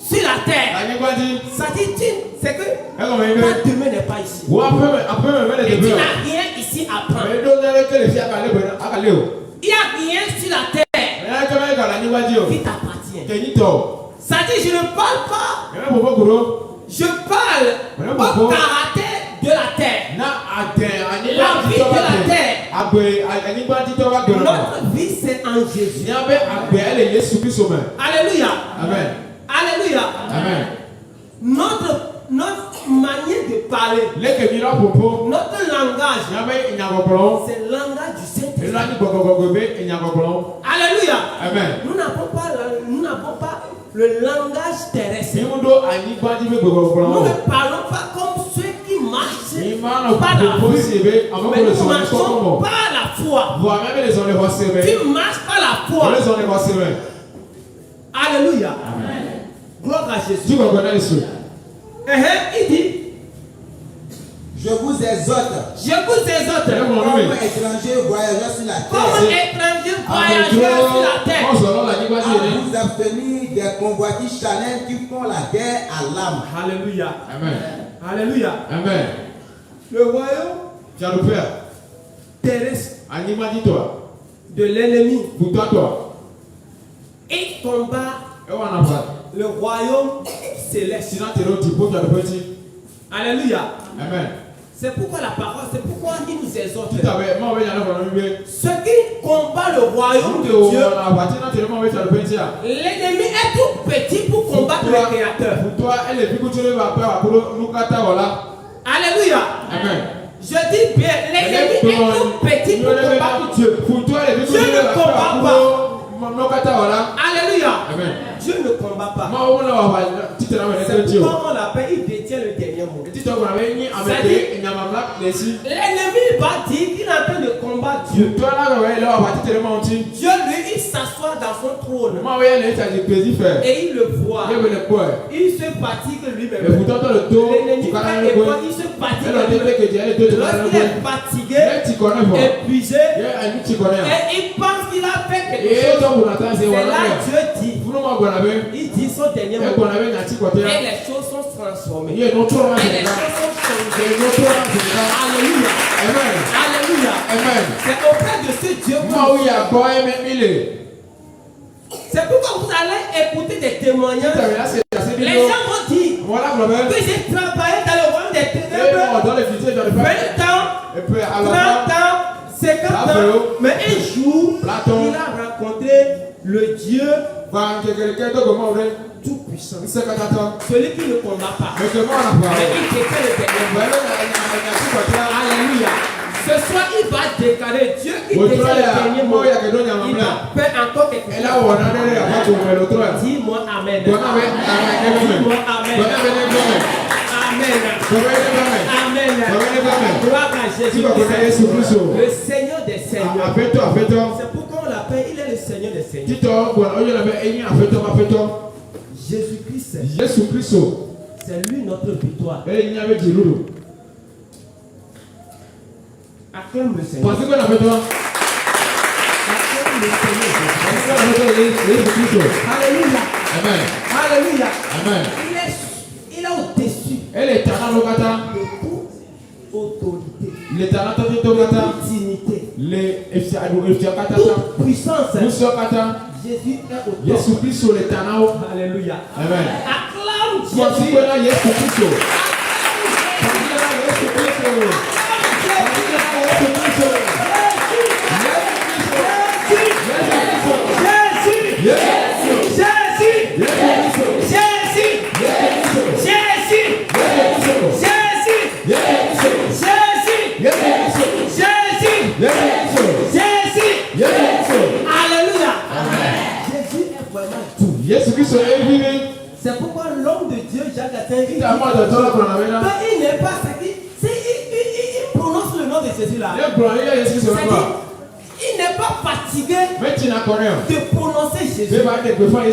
sur la terre. Ça dit, c'est que ta demeure n'est pas ici. Et tu n'as rien ici à prendre. Il n'y a rien sur la terre qui t'appartient. Ça dit, je ne parle pas. Je parle au caractère de la terre. La vie de la terre. Notre vie, c'est en Jésus. Alléluia. Amen. Alléluia. Amen. Notre manière de parler, notre langage, c'est le langage du Saint-Esprit. Alléluia. Amen. Nous n'avons pas le langage terrestre. Nous ne parlons pas comme ceux qui marchent par la vue, mais nous marchons par la foi. Tu marches par la foi. Alléluia. Amen. Gloire à Jésus. Il dit, je vous exhorte. Comme étrangers voyageurs sur la terre. À vous abstenir des convoitises charnelles qui font la guerre à l'âme. Alléluia. Amen. Alléluia. Amen. Le royaume terrestre de l'ennemi. Il combat le royaume céleste. Alléluia. Amen. C'est pourquoi la parole, c'est pourquoi il nous exhorte. Tout à fait. Moi, je vais aller Ceux qui combattent le royaume de Dieu, l'ennemi est trop petit pour combattre le Créateur. Alléluia. Amen. Je dis bien, l'ennemi est trop petit pour combattre Dieu. Dieu ne combat pas. Alléluia. Amen. Dieu ne combat pas. C'est pourquoi on l'appelle, il détient le dernier mot. L'ennemi va dire qu'il est en train de combattre Dieu. Dieu, lui, il s'assoit dans son trône. Et il le voit. Il se fatigue lui-même. L'ennemi fait effort, il se fatigue lui-même. Lorsqu'il est fatigué, épuisé, et il pense qu'il a fait quelque chose, c'est là Dieu dit. Il dit son dernier mot. Et les choses sont transformées. Et les choses sont changées. Alléluia. Alléluia. C'est auprès de ce Dieu. C'est pourquoi vous allez écouter des témoignages. Les gens vont dire que j'ai travaillé dans le royaume des ténèbres 20 ans, 30 ans, 50 ans. Mais un jour, il a rencontré le Dieu tout puissant. Celui qui ne combat pas. Mais il déclare le dernier. Alléluia. Ce soir, il va déclarer Dieu qui déclare le dernier mot. Il va faire encore quelque chose. Dis-moi Amen. Dis-moi Amen. Amen. Gloire à Jésus. Le Seigneur des Seigneurs. C'est pourquoi on l'appelle, il est le Seigneur des Seigneurs. Jésus-Christ. C'est lui notre victoire. Acclame le Seigneur. Acclame le Seigneur. Alléluia. Amen. Alléluia. Amen. Il est au-dessus de toute autorité, toute dignité, toute puissance. Jésus est au-dessus. Alléluia. Amen. Acclame C'est pourquoi l'homme de Dieu, Jacques Attend, il n'est pas il prononce le nom de Jésus là. Il n'est pas fatigué de prononcer Jésus.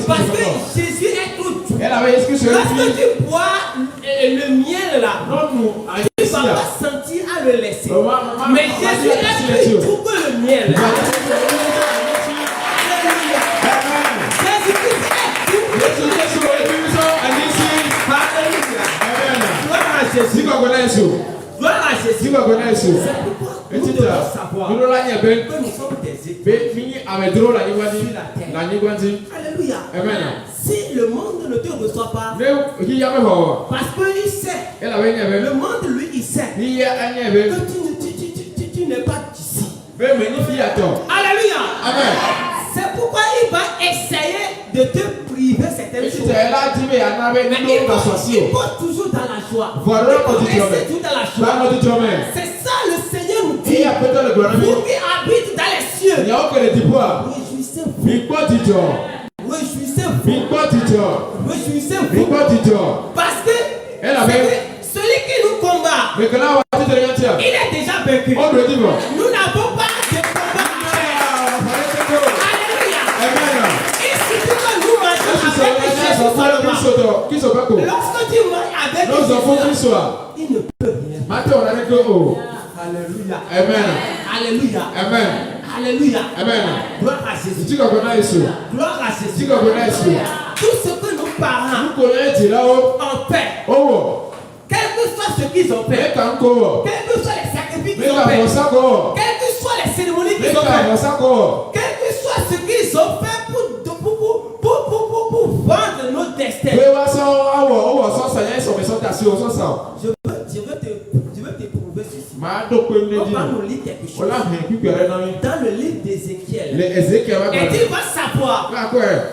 Parce que Jésus est tout doux. Lorsque tu bois le miel là, tu ne vas pas sentir à le laisser. Mais Jésus est plus doux que le miel. Gloire à Jésus. C'est pourquoi nous devons savoir que nous sommes des étrangers sur la terre. Alléluia. Si le monde ne te reçoit pas, parce qu'il sait, le monde lui il sait que tu n'es pas d'ici. Alléluia. C'est pourquoi il va essayer de te priver certaines choses. Mais il porte toujours dans la joie. Il reste toujours dans la joie. C'est ça le Seigneur nous dit. Vous qui habitez dans les cieux, réjouissez-vous. Parce que celui qui nous combat, il est déjà vaincu. Nous n'avons pas de combat. Alléluia. Il suffit que nous marchions avec Jésus seulement. Lorsque tu marches avec Jésus, il ne peut rien. Alléluia. Alléluia. Alléluia. Gloire à Jésus. Gloire à Jésus. Tout ce que nos parents ont fait, quel que soit ce qu'ils ont fait, quels que soient les sacrifices qu'ils ont fait, quelles que soient les cérémonies qu'ils ont fait, quel que soit ce qu'ils ont fait pour vendre nos destins. Je veux te prouver On va nous lire quelque chose. Dans le livre d'Ézéchiel. Et tu vas savoir.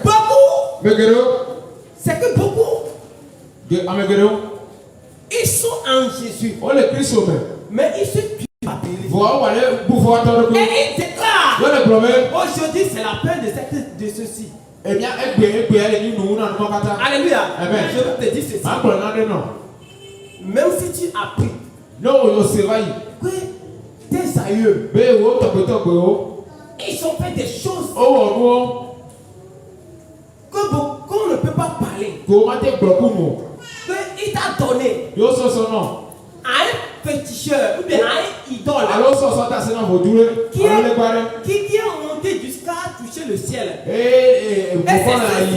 Beaucoup. C'est que beaucoup. Ils sont en Jésus. Mais ils se tuent pas. Et ils déclarent. Aujourd'hui, c'est la fin de ceci. Alléluia. Amen. Je veux te dire ceci. Même si tu as pris que tes aïeux, ils ont fait des choses qu'on ne peut pas parler. Il t'a donné à un féticheur ou bien à un idole qui est monté jusqu'à toucher le ciel. Et c'est ce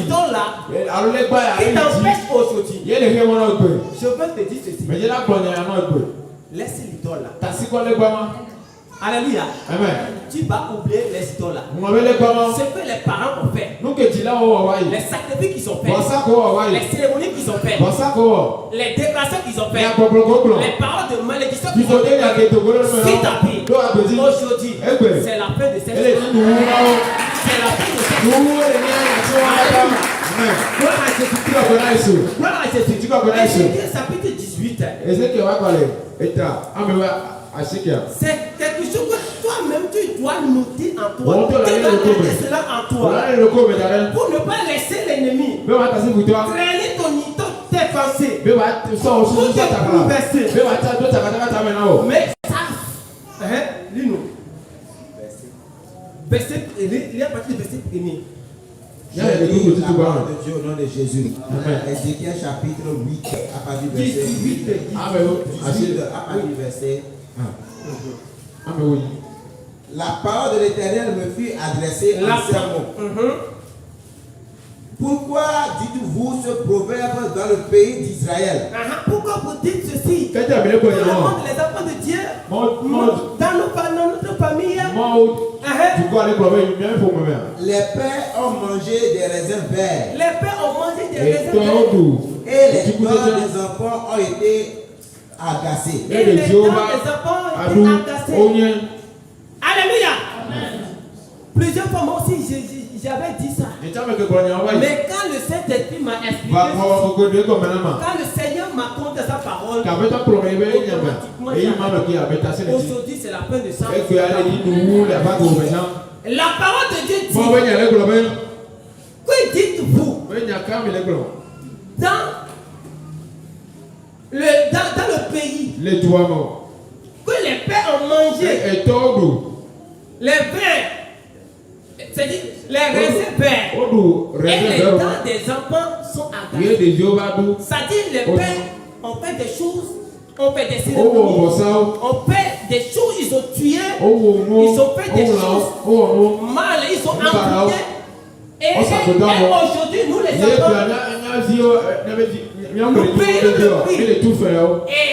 idole-là qui t'empêche aujourd'hui. Je veux te dire ceci. Laisse l'idole là. Alléluia. Amen. Tu vas oublier les idoles là. Ce que les parents ont fait. Les sacrifices qu'ils ont fait. Les cérémonies qu'ils ont fait. Les déclarations qu'ils ont fait. Les paroles de malédiction qu'ils ont fait. Si t'as pris aujourd'hui, c'est la fin de cette vie. C'est la fin de cette vie. Gloire à Jésus. Gloire à Jésus. Ézéchiel chapitre 18. C'est quelque chose que toi-même tu dois noter en toi. Tu dois noter cela en toi. Pour ne pas laisser l'ennemi traîner tes pensées. Pour te bouleverser. Mais ça, lis-nous. Il y a parti du verset 1er. La parole de Dieu au nom de Jésus. Ézéchiel chapitre 8 à partir du verset 18 à partir du verset 1. La parole de l'Éternel me fut adressée en ces mots. Pourquoi dites-vous ce proverbe dans le pays d'Israël? Pourquoi vous dites ceci? Dans le monde les enfants de Dieu, dans notre famille, les pères ont mangé des raisins verts. Les pères ont mangé des raisins verts. Et les cœurs des enfants ont été agacés. Et les cœurs des enfants ont été agacés. Alléluia. Plusieurs fois moi aussi j'avais dit ça. Mais quand le Saint-Esprit m'a expliqué, quand le Seigneur m'a conté sa parole, aujourd'hui c'est la fin de ça. La parole de Dieu dit, que dites-vous dans le pays que les pères ont mangé les verts, c'est-à-dire les raisins verts, et les dents des enfants sont agacées. C'est-à-dire les pères ont fait des choses, ont fait des cérémonies, ont fait des choses, ils ont tué, ils ont fait des choses mal, ils ont amputé. Et aujourd'hui, nous les enfants, nous payons le prix. Et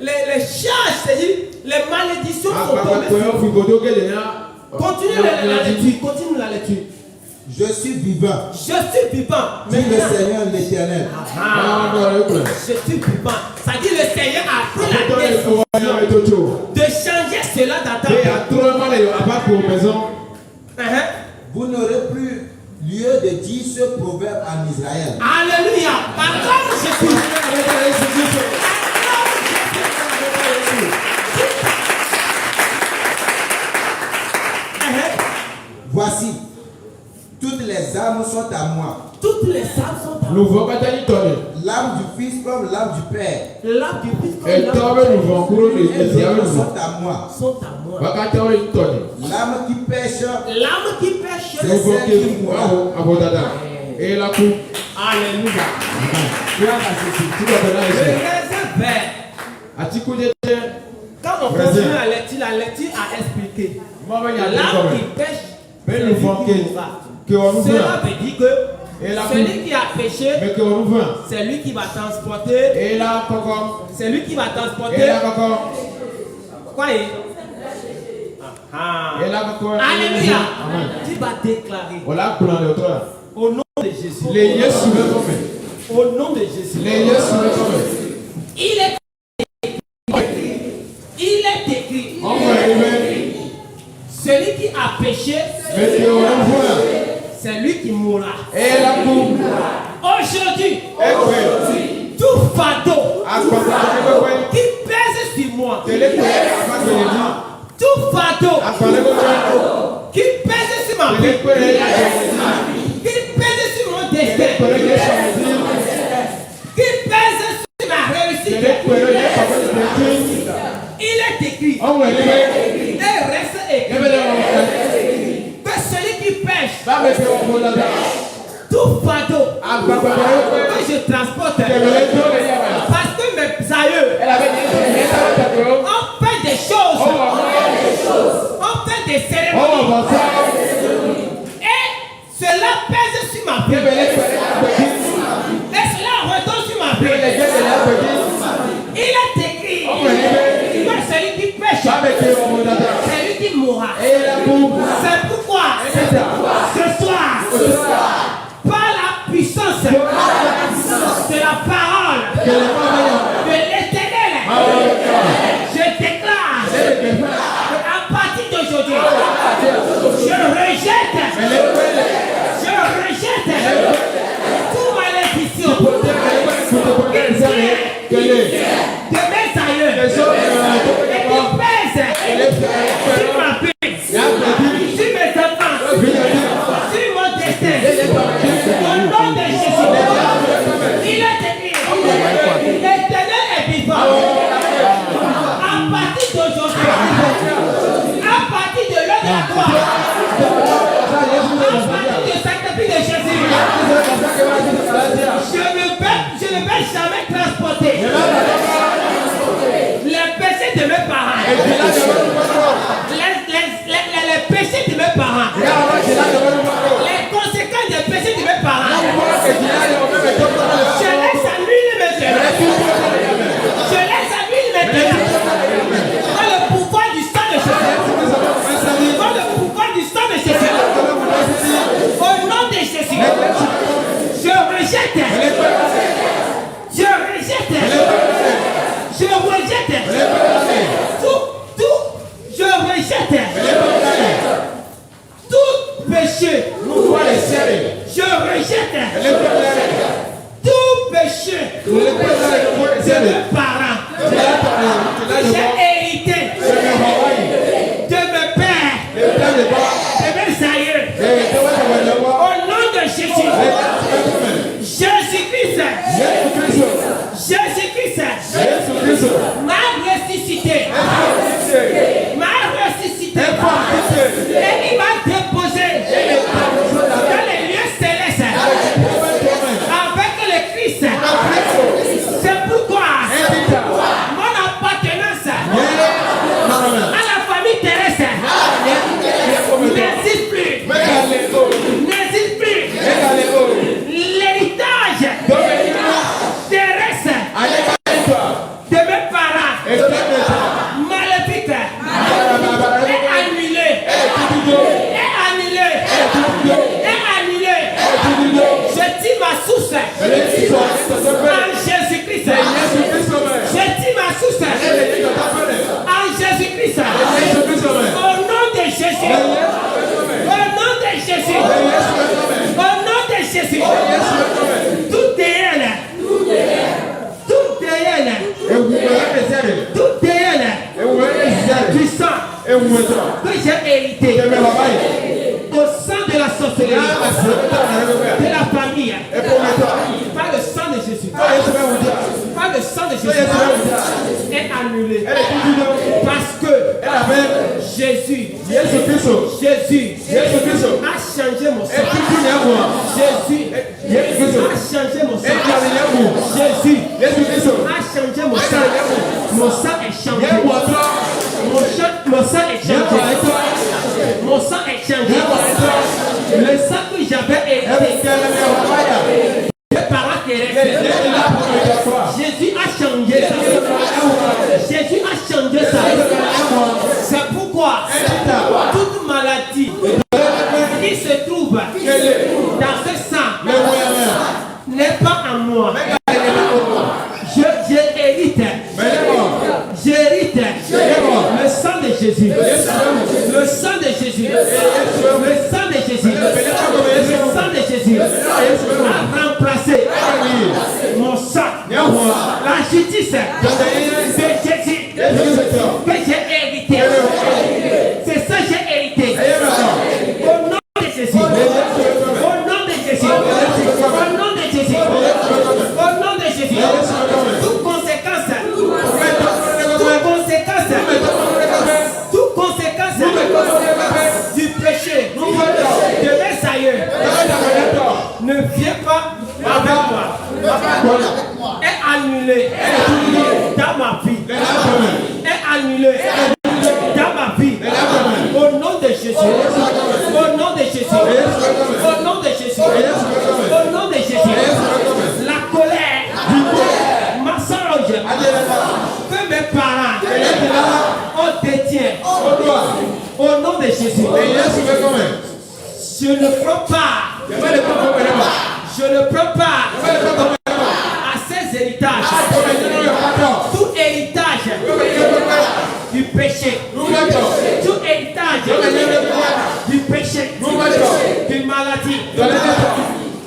les charges, c'est-à-dire les malédictions sont tombées sur vous. Continue la lecture. Je suis vivant. Je suis vivant. Dit le Seigneur l'Éternel. Je suis vivant. Ça dit le Seigneur a pris la décision de changer cela dans ta vie. Vous n'aurez plus lieu de dire ce proverbe en Israël. Alléluia. Acclame Jésus. Voici, toutes les âmes sont à moi. Toutes les âmes sont à moi. L'âme du Fils comme l'âme du Père. L'âme du Fils comme l'âme du Père. Sont à moi. Sont à moi. L'âme qui pêche. C'est celle qui mourra. Alléluia. Le raisin vert. Quand on continue la lecture a expliqué. L'âme qui pêche. Cela veut dire que celui qui a péché, c'est lui qui va transporter. C'est lui qui va transporter. Quoi? Alléluia. Tu vas déclarer au nom de Jésus. Au nom de Jésus. Il est péché, c'est lui qui mourra. Aujourd'hui, tout fardeau qui pèse sur moi, tout fardeau qui pèse sur ma vie, qui pèse sur mon destin, qui pèse sur ma réussite, il est écrit, et reste écrit, que celui qui pêche, tout fardeau que je transporte, parce que mes aïeux ont fait des choses, ont fait des cérémonies, et cela pèse sur ma vie, et cela retombe sur ma vie. Il est écrit que celui qui pêche, celui qui mourra. C'est pourquoi ce soir, par la puissance de la parole de l'Éternel, je déclare qu'à partir d'aujourd'hui, je rejette tout malédiction de mes aïeux et qui pèse sur ma vie, sur mes enfants, sur mon destin. Au nom de Jésus, il est écrit, l'Éternel est vivant. À partir d'aujourd'hui, à partir de l'heure de la gloire, à partir du sacrifice de Jésus, je ne vais jamais transporter les péchés de mes parents. Les péchés de mes parents. Les conséquences des péchés de mes parents. Je laisse à lui maintenant. Je laisse à lui maintenant. Dans le pouvoir du sang de Jésus. Dans le pouvoir du sang de Jésus. Au nom de Jésus. Je rejette. Je rejette. Je rejette. Je rejette. Tout péché. Je rejette. Tout péché de mes parents. J'ai hérité de mes pères, de mes aïeux. Au nom de Jésus. Jésus-Christ m'a ressuscité. Et il m'a déposé dans les lieux célestes avec le Christ. C'est pourquoi mon appartenance à la famille terrestre n'existe plus. L'héritage terrestre de mes parents maléfiques est annulé. Je dis ma source en Jésus-Christ. Je dis ma source en Jésus-Christ. Au nom de Jésus. Au nom de Jésus. Au nom de Jésus. Toute déesse du sang que j'ai hérité au sang de la sorcellerie, de la famille, par le sang de Jésus, par le sang de Jésus est annulé. Parce que Jésus a changé mon sang. Jésus a changé mon sang. Jésus a changé mon sang. Mon sang est changé. Mon sang est changé. Mon sang est changé. Le sang que j'avais hérité des parents terrestres, Jésus a changé ça. Jésus a changé ça. C'est pourquoi toute maladie qui se trouve dans ce sang n'est pas en moi. Je hérite Jésus. Le sang de Jésus. Le sang de Jésus. Le sang de Jésus a remplacé mon sang. La justice de Jésus que j'ai hérité. C'est ça que j'ai hérité. Au nom de Jésus. Au nom de Jésus. Au nom de Jésus. Au nom de Jésus. Toute conséquence. Toute conséquence du péché de mes aïeux ne vient pas avec moi. Est annulé dans ma vie. Est annulé dans ma vie. Au nom de Jésus. Au nom de Jésus. Au nom de Jésus. Au nom de Jésus. La colère, ma songe que mes parents ont détient. Au nom de Jésus. Je ne prends pas. Je ne prends pas à ces héritages. Tout héritage du péché. Tout héritage du péché. D'une maladie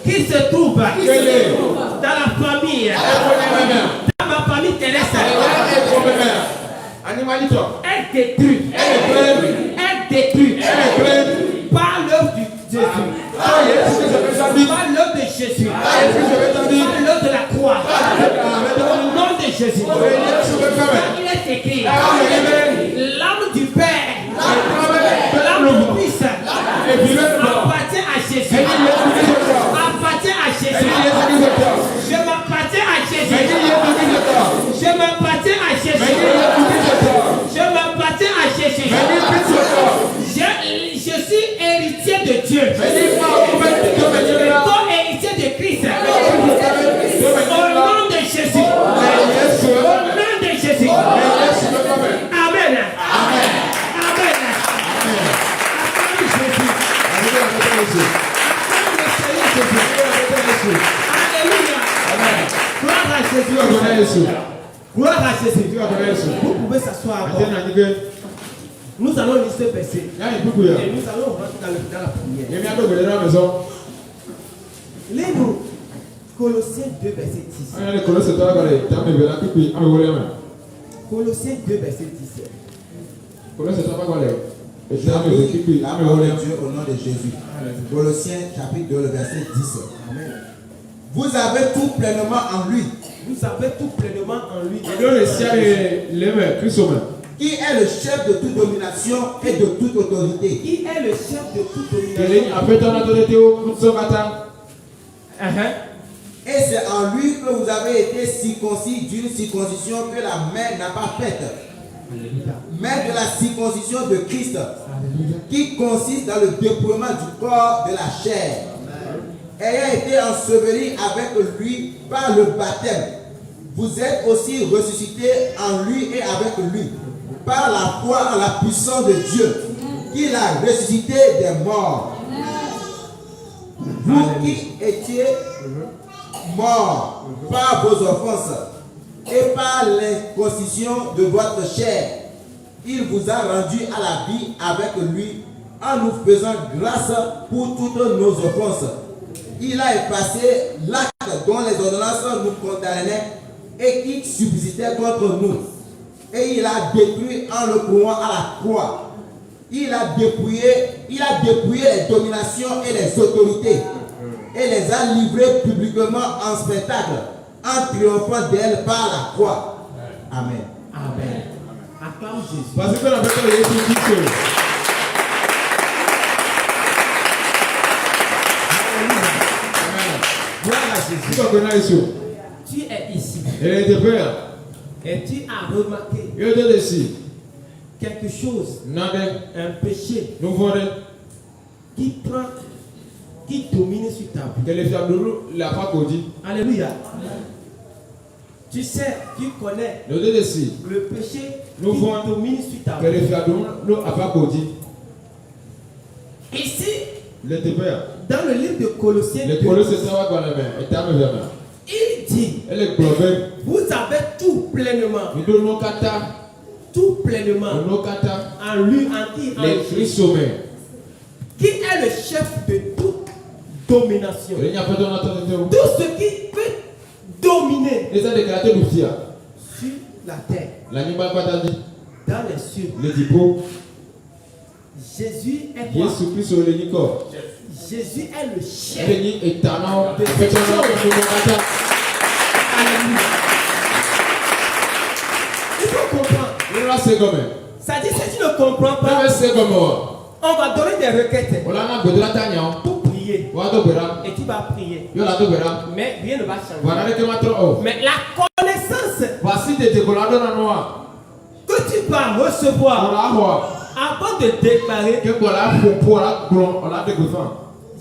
qui se trouve dans la famille. Dans ma famille terrestre. Elle détruit. Elle détruit. Par l'œuvre de Jésus. Par l'œuvre de Jésus. Par l'œuvre de la croix. Au nom de Jésus. Il est écrit. L'âme du Père. L'âme du Fils. Appartient à Jésus. Appartient à Jésus. Je m'appartiens à Jésus. Je m'appartiens à Jésus. Je m'appartiens à Jésus. Je suis héritier de Dieu. Ton héritier de Christ. Au nom de Jésus. Au nom de Jésus. Amen. Amen. Amen. Acclame Jésus. Alléluia. Gloire à Jésus. Gloire à Jésus. Vous pouvez s'asseoir. Nous allons lire ce verset. Et nous allons rentrer dans la prière. Livre Colossiens 2, verset 10. Colossiens 2, verset 10. La parole de Dieu au nom de Jésus. Colossiens chapitre 2, le verset 10. Amen. Vous avez tout pleinement en lui. Vous avez tout pleinement en lui. Qui est le chef de toute domination et de toute autorité. Qui est le chef de toute domination. Et c'est en lui que vous avez été circoncis d'une circoncision que la main n'a pas faite. Mais de la circoncision de Christ. Qui consiste dans le dépouillement du corps de la chair. Ayant été ensevelis avec lui par le baptême. Vous êtes aussi ressuscités en lui et avec lui. Par la foi en la puissance de Dieu, qui l'a ressuscité des morts. Vous qui étiez morts par vos offenses et par l'inconcision de votre chair, il vous a rendu à la vie avec lui en nous faisant grâce pour toutes nos offenses. Il a effacé l'acte dont les ordonnances nous condamnaient et qui subsistait contre nous. Et il a détruit en le clouant à la croix. Il a dépouillé les dominations et les autorités et les a livrées publiquement en spectacle en triomphant d'elles par la croix. Amen. Amen. Acclame Jésus. Parce que la personne est Jésus. Gloire à Jésus. Tu es ici. Et tu as remarqué quelque chose, un péché qui domine sur ta vie. Alléluia. Tu sais, tu connais le péché qui domine sur ta vie. Ici, dans le livre de Colossiens, il dit, vous avez tout pleinement tout pleinement en lui, en qui, en Jésus, qui est le chef de toute domination. Tout ce qui peut dominer sur la terre, dans les cieux. Jésus est quoi? Jésus est le chef de cette chose. Il faut comprendre. Ça dit, si tu ne comprends pas, on va donner des requêtes pour prier. Et tu vas prier. Mais rien ne va changer. Mais la connaissance que tu vas recevoir avant de déclarer.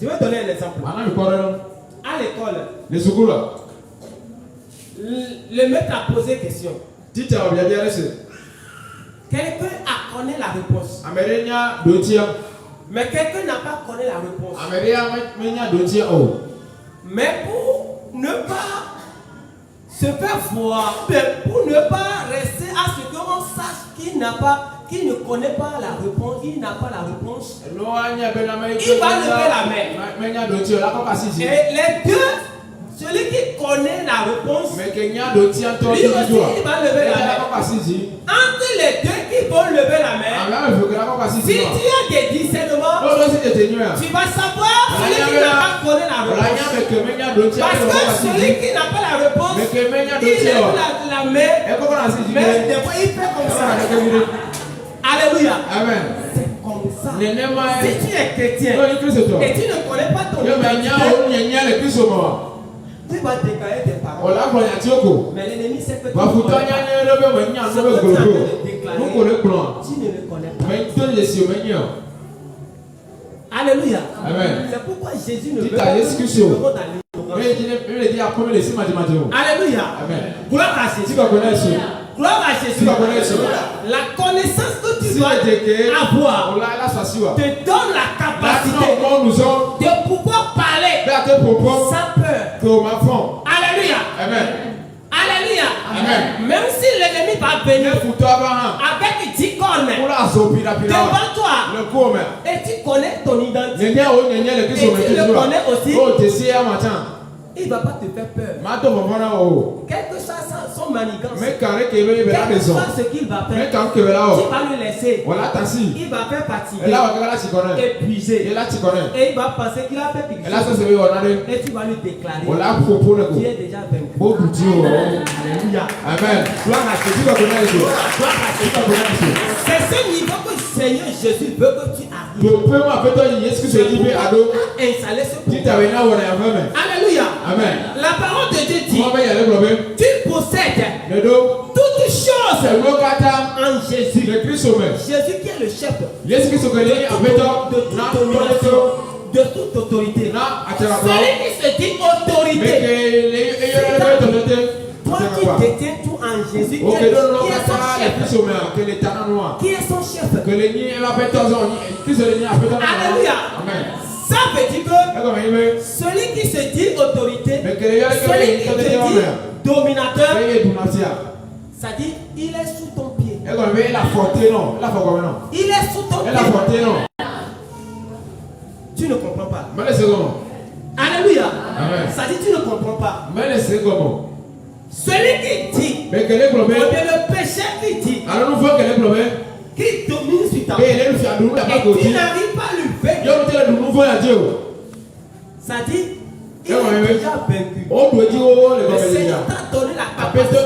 Je vais donner un exemple. À l'école, le maître a posé question. Quelqu'un a connu la réponse. Mais quelqu'un n'a pas connu la réponse. Mais pour ne pas se faire voir, pour ne pas rester à ce qu'on sache qu'il ne connaît pas la réponse, il n'a pas la réponse, il va lever la main. Et les deux, celui qui connaît la réponse, lui aussi il va lever la main. Entre les deux qui vont lever la main, si tu as des discernements, tu vas savoir celui qui n'a pas connu la réponse. Parce que celui qui n'a pas la réponse, il lève la main, mais des fois il fait comme ça. Alléluia. Amen. C'est comme ça. Si tu es chrétien et tu ne connais pas ton identité, tu vas déclarer des paroles. Mais l'ennemi sait que tu ne connais pas. Ce que tu as de déclarer, tu ne le connais pas. Alléluia. Amen. C'est pourquoi Jésus ne veut pas dans l'ignorance. Alléluia. Amen. Gloire à Jésus. Gloire à Jésus. La connaissance que tu dois avoir te donne la capacité de pouvoir parler sans peur. Alléluia. Amen. Alléluia. Amen. Même si l'ennemi va venir avec 10 cornes devant toi et tu connais ton identité et tu le connais aussi, il ne va pas te faire peur. Quel que soit son manigance, quel que soit ce qu'il va faire, tu vas le laisser. Il va faire fatiguer, épuiser. Et il va penser qu'il a fait quelque chose. Et tu vas lui déclarer. Tu es déjà vaincu. Alléluia. Amen. Gloire à Jésus. Gloire à Jésus. C'est ce niveau que le Seigneur Jésus veut que tu arrives. Installer ce pouvoir. Alléluia. Amen. La parole de Dieu dit, tu possèdes toutes choses en Jésus. Jésus qui est le chef de toute autorité. Celui qui se dit autorité. Toi qui détiens tout en Jésus, qui est son chef. Qui est son chef? Alléluia. Amen. Ça veut dire que celui qui se dit autorité, celui qui se dit dominateur, ça dit il est sous ton pied. Il est sous ton pied. Tu ne comprends pas. Alléluia. Ça dit tu ne comprends pas. Celui qui dit, le péché qui dit, qui domine sur ta vie, et tu n'arrives pas à lui vaincre. Ça dit, il est déjà vaincu. Le Seigneur t'a donné la capacité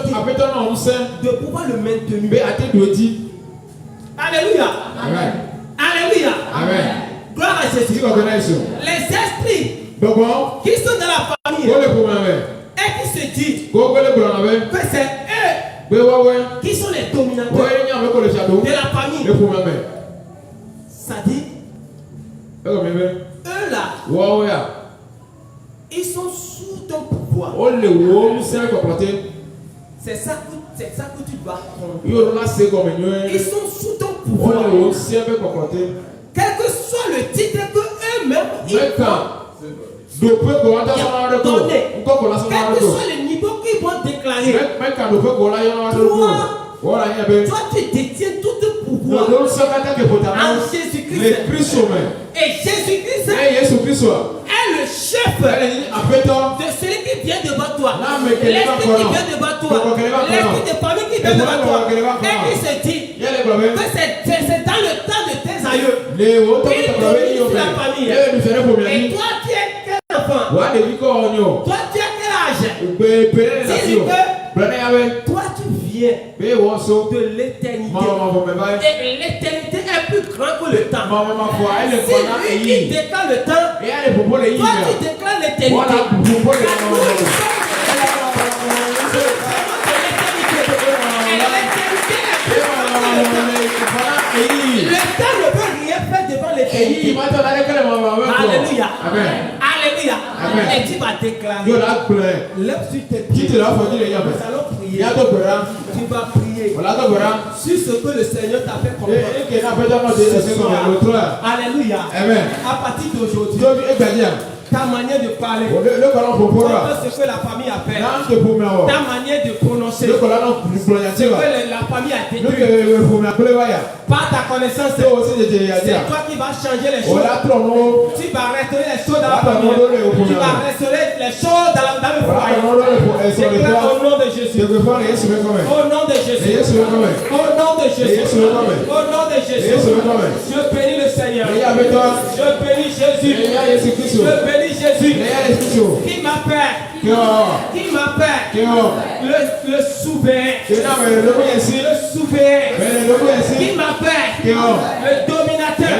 de pouvoir le maintenir. Alléluia. Amen. Alléluia. Amen. Gloire à Jésus. Les esprits qui sont dans la famille et qui se disent que c'est eux qui sont les dominateurs de la famille. Ça dit, eux là, ils sont sous ton pouvoir. C'est ça que tu dois comprendre. Ils sont sous ton pouvoir. Quel que soit le titre que eux-mêmes ils vont donner, quel que soit le niveau qu'ils vont déclarer, toi, Toi, tu détiens tout le pouvoir en Jésus-Christ. Et Jésus-Christ est le chef de celui qui vient devant toi. L'esprit qui vient devant toi. L'esprit de famille qui vient devant toi. Et qui se dit que c'est dans le temps de tes aïeux. Il domine la famille. Et toi, tu es quel enfant? Toi, tu as quel âge? Toi, tu viens de l'éternité. Et l'éternité est plus grande que le temps. C'est lui qui déclare le temps. Toi, tu déclares l'éternité. Le temps ne peut rien faire devant l'éternité. Alléluia. Alléluia. Et tu vas déclarer. Lève sur tes pieds. Nous allons prier. Tu vas prier sur ce que le Seigneur t'a fait comprendre. Alléluia. À partir d'aujourd'hui, ta manière de parler, ce que la famille appelle, ta manière de prononcer, ce que la famille a détruit, par ta connaissance, c'est toi qui vas changer les choses. Tu vas restaurer les choses dans la famille. Tu vas restaurer les choses dans le foyer. C'est au nom de Jésus. Au nom de Jésus. Au nom de Jésus. Au nom de Jésus. Je bénis le Seigneur. Je bénis Jésus. Je bénis Jésus. Qui m'appelle. Qui m'appelle. Le souverain. Le souverain. Qui m'appelle. Le dominateur.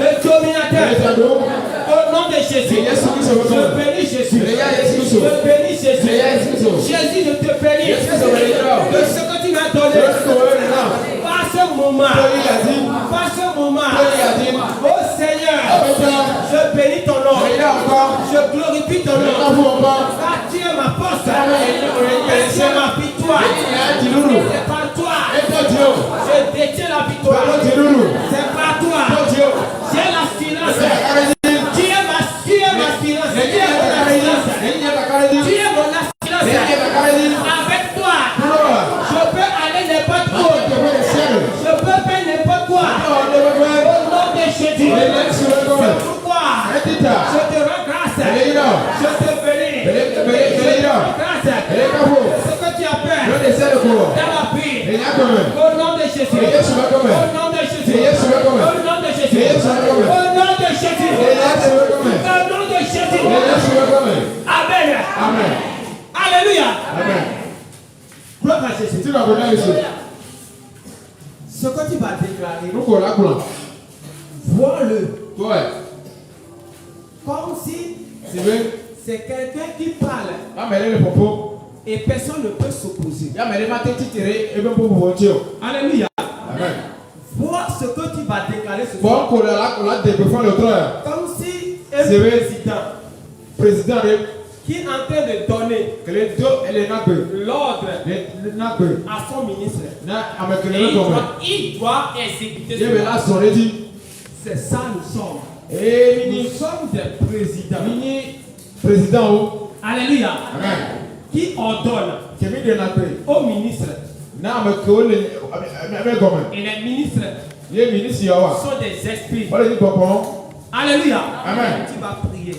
Le dominateur. Au nom de Jésus. Je bénis Jésus. Je bénis Jésus. Jésus, je te bénis de ce que tu m'as donné. Par ce moment. Par ce moment. Oh Seigneur, je bénis ton nom. Je glorifie ton nom. Car tu es ma force. Tu es ma victoire. C'est par toi. Je détiens la victoire. C'est par toi. J'ai la silence. Tu es ma silence. Tu es mon assurance. Tu es mon assurance. Avec toi, je peux aller n'importe où. Je peux faire n'importe quoi. Au nom de Jésus. C'est pourquoi je te rends grâce. Je te bénis. Je te rends grâce. Ce que tu as fait dans ma vie. Au nom de Jésus. Au nom de Jésus. Au nom de Jésus. Au nom de Jésus. Au nom de Jésus. Amen. Alléluia. Gloire à Jésus. Ce que tu vas déclarer, vois-le. Comme si c'est quelqu'un qui parle et personne ne peut s'opposer. Alléluia. Vois ce que tu vas déclarer ce soir. Comme si un président qui est en train de donner l'ordre à son ministre. Et il doit exécuter cela. C'est ça nous sommes. Nous sommes des présidents. Alléluia. Qui ordonnent au ministre. Et les ministres sont des esprits. Alléluia. Tu vas prier.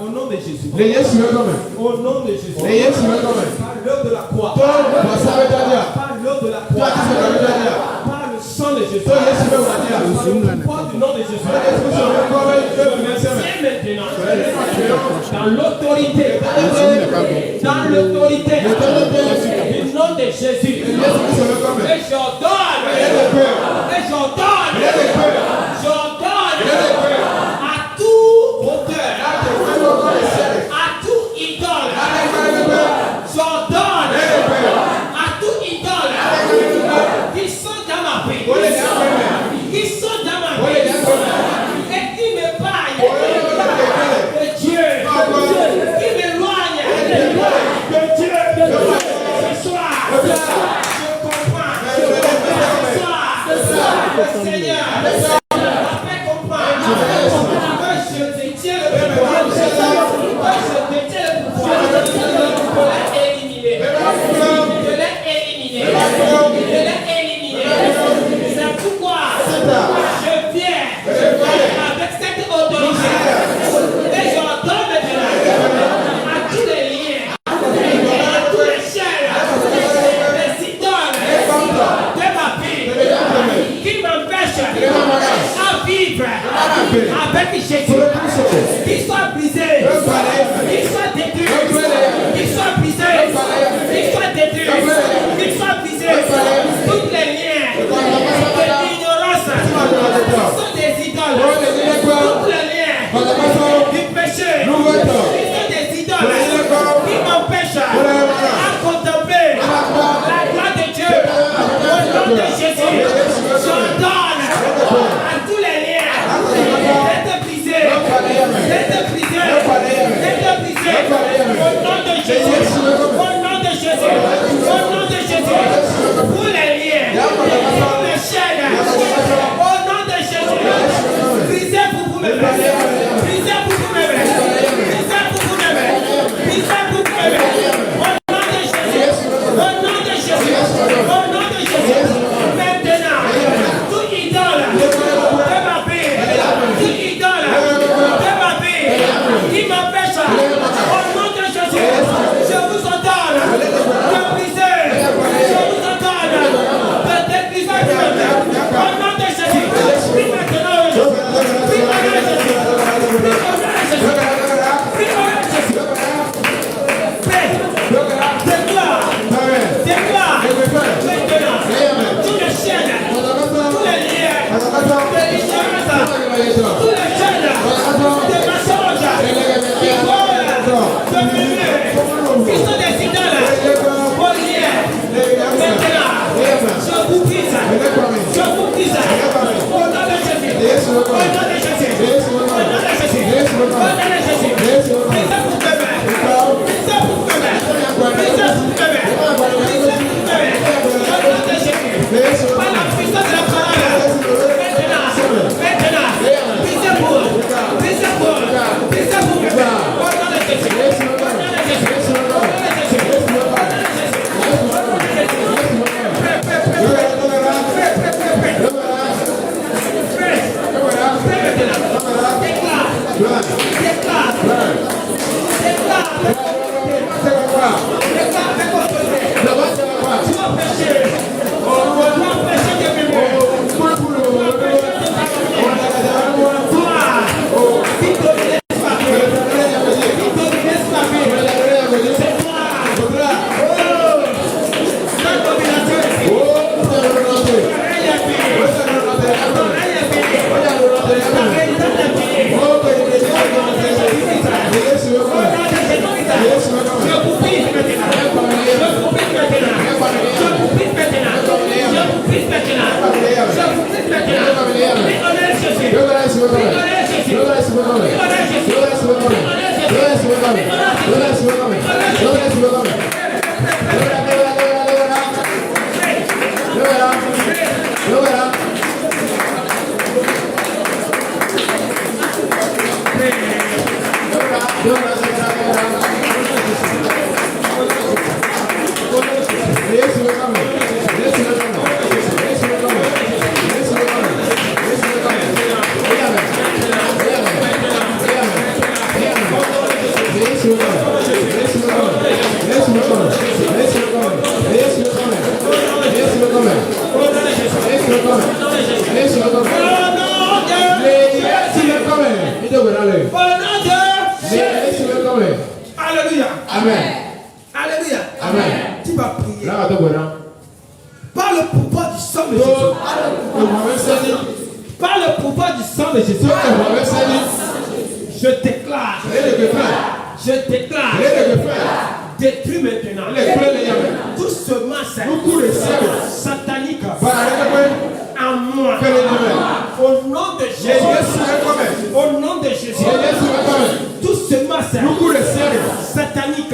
Au nom de Jésus. Au nom de Jésus. Par l'heure de la croix. Par l'heure de la croix. Par le sang de Jésus. Par le pouvoir du nom de Jésus. Dans l'autorité. Dans l'autorité. Du nom de Jésus. Et j'ordonne. À tout auteur, à tout idole, j'ordonne à tout idole qui sont dans ma vie, qui sont dans ma vie et qui me baillent de Dieu, qui m'éloignent de Dieu. Ce soir, je comprends. Ce soir, le Seigneur. Je l'ai éliminé. Je l'ai éliminé. C'est pourquoi je viens avec cette autorité et j'ordonne maintenant à tous les liens, à tous les chaînes, les idoles de ma vie qui m'empêchent à vivre avec Jésus, qu'ils soient brisés, qu'ils soient détruits, qu'ils soient brisés, qu'ils soient détruits, qu'ils soient brisés, toutes les liens de l'ignorance sont des idoles, toutes les liens du péché sont des idoles qui m'empêchent à contempler la gloire de Dieu au nom de Jésus. J'ordonne à tous les liens d'être brisés, d'être brisés, d'être brisés au nom de Jésus, au nom de Jésus, au nom de Jésus, pour les liens, pour les chaînes, au nom de Jésus, brisez pour vous-même, brisez pour vous-même, brisez pour vous-même, brisez pour vous-même, au nom de Jésus, au nom de Jésus, au nom de Jésus, maintenant, tout idole de ma vie, tout idole de ma vie, qui m'empêche, au nom de Jésus, je vous ordonne de briser, je vous ordonne de débriser au nom de Jésus, prie maintenant, prie maintenant Jésus, prie maintenant Jésus, prie maintenant Jésus, déclare maintenant, tous les chaînes, tous les liens, de l'ignorance, tous les chaînes, des mensonges, qui volent, de murmures, qui sont des idoles, vos liens, maintenant, je vous brise, je vous brise, au nom de Jésus, au nom de Jésus, au nom de Jésus, au nom de Jésus, brisez pour bébé, brisez pour bébé, brisez pour bébé, brisez pour bébé, au nom de Jésus, par la puissance de la parole, maintenant, brisez pour bébé, au nom de Jésus, au nom de Jésus, au nom de Jésus, au nom de Alléluia. Amen. Alléluia. Amen. Tu vas prier. Là, Par le pouvoir du sang de Jésus. Par le pouvoir du sang de Jésus. Je déclare. Détruis maintenant tout ce masse satanique en moi. Au nom de Jésus. Au nom de Jésus. Tout ce masse satanique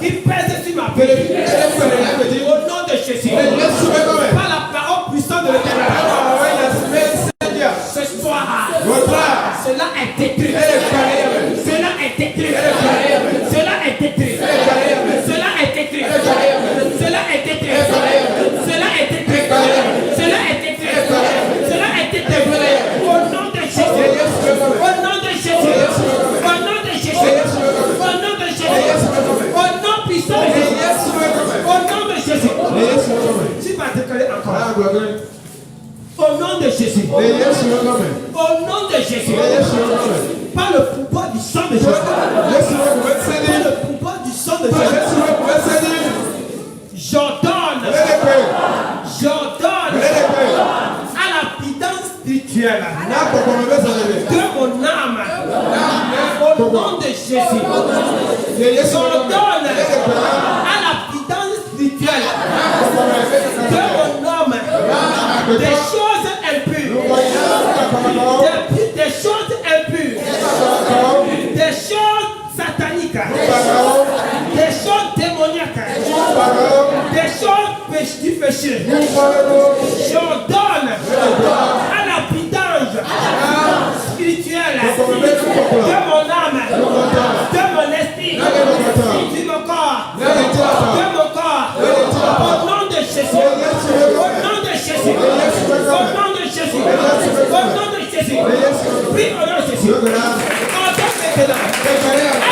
qui pèse sur ma vie. Au nom de Jésus. Par la parole puissante de l'Éternel. Ce soir, cela est détruit. Cela est détruit. Cela est détruit. Cela est détruit. Cela est détruit. déclarer encore. Au nom de Jésus. Au nom de Jésus. Par le pouvoir du sang de Jésus. Par le pouvoir du sang de Jésus. J'ordonne à la puissance spirituelle de mon âme au nom de Jésus. J'ordonne à la puissance spirituelle de mon âme des choses impures, des choses impures, des choses sataniques, des choses démoniaques, des choses du péché. J'ordonne à la puissance spirituelle de mon âme, de mon esprit, de mon corps, au nom de Jésus, au nom de Jésus, au nom de Jésus, au nom de Jésus, oui, au nom de Jésus. À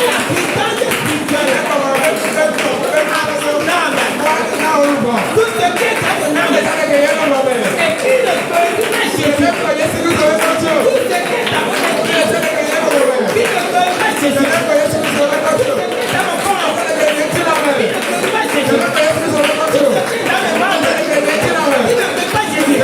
la puissance spirituelle de mon âme, tout ce qui est à mon âme, et qui ne peut pas Jésus, tout ce qui est à mon esprit, qui ne peut pas Jésus, tout ce qui est à mon corps, qui ne peut pas Jésus, tout ce qui est à mes membres, qui ne peut pas Jésus.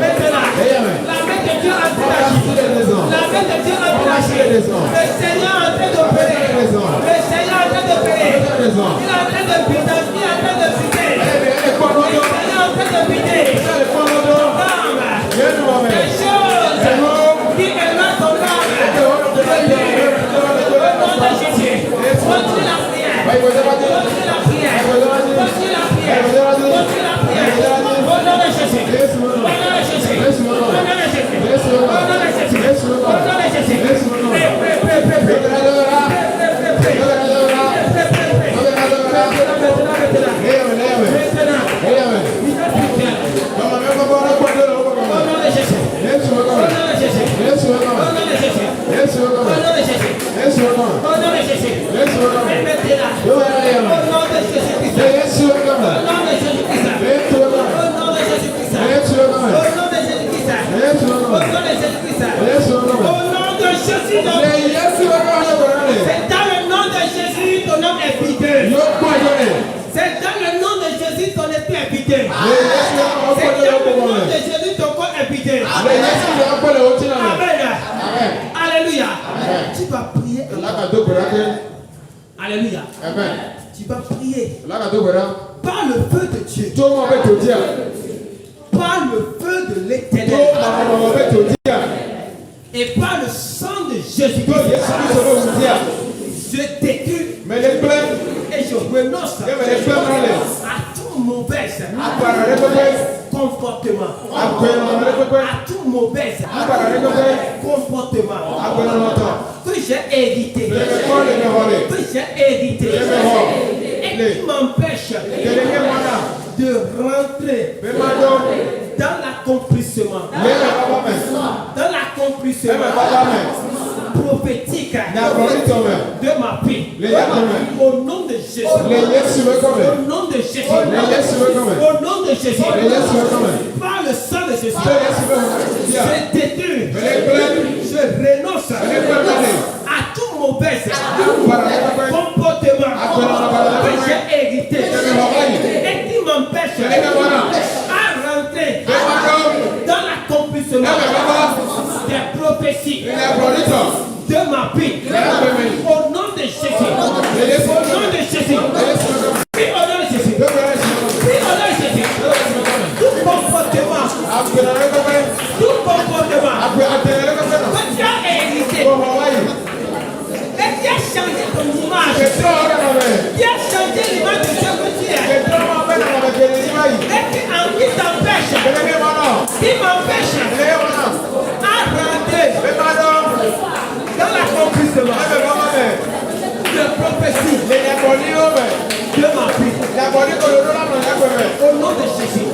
Maintenant, la main de Dieu a dit main de Dieu a relâché. Le Seigneur est en train d'opérer. Le Seigneur est en train d'opérer. Il est en train de buter. Il est en train de buter. Le Seigneur est en train de buter. Des choses qui éloignent ton âme. Au nom de Jésus. Continue la prière. Continue la prière. Continue la prière. Continue la prière. Au nom de Jésus. Au nom de Jésus. Au nom de Jésus. Au nom de Jésus. Au nom de Jésus. C'est dans le nom de Jésus ton nom est vidé. C'est dans le nom de Jésus ton esprit est vidé. C'est dans le nom de Jésus ton corps est vidé. Amen. Alléluia. Tu vas prier. Alléluia. Tu vas prier par le feu de Dieu. Par le feu de l'Éternel. Et par le sang de Jésus-Christ. Je détruis et je renonce à tout mauvais comportement. À tout mauvais comportement que j'ai hérité. Et qui m'empêche de rentrer dans l'accomplissement. Dans l'accomplissement prophétique de ma vie. Au nom de Jésus. Au nom de Jésus. Au nom de Jésus. Par le sang de Jésus. Je détruis. Je renonce à tout mauvais comportement que j'ai hérité et qui m'empêche à rentrer dans l'accomplissement des prophéties de ma vie. Au nom de Jésus. Au nom de Jésus. Oui, au nom de Jésus. Oui, au nom de Jésus. Tout comportement que tu as hérité et qui a changé ton image, qui a changé l'image de ce que tu es, et qui t'empêche, qui m'empêche à rentrer dans l'accomplissement de prophétie de ma vie. Au nom de Jésus.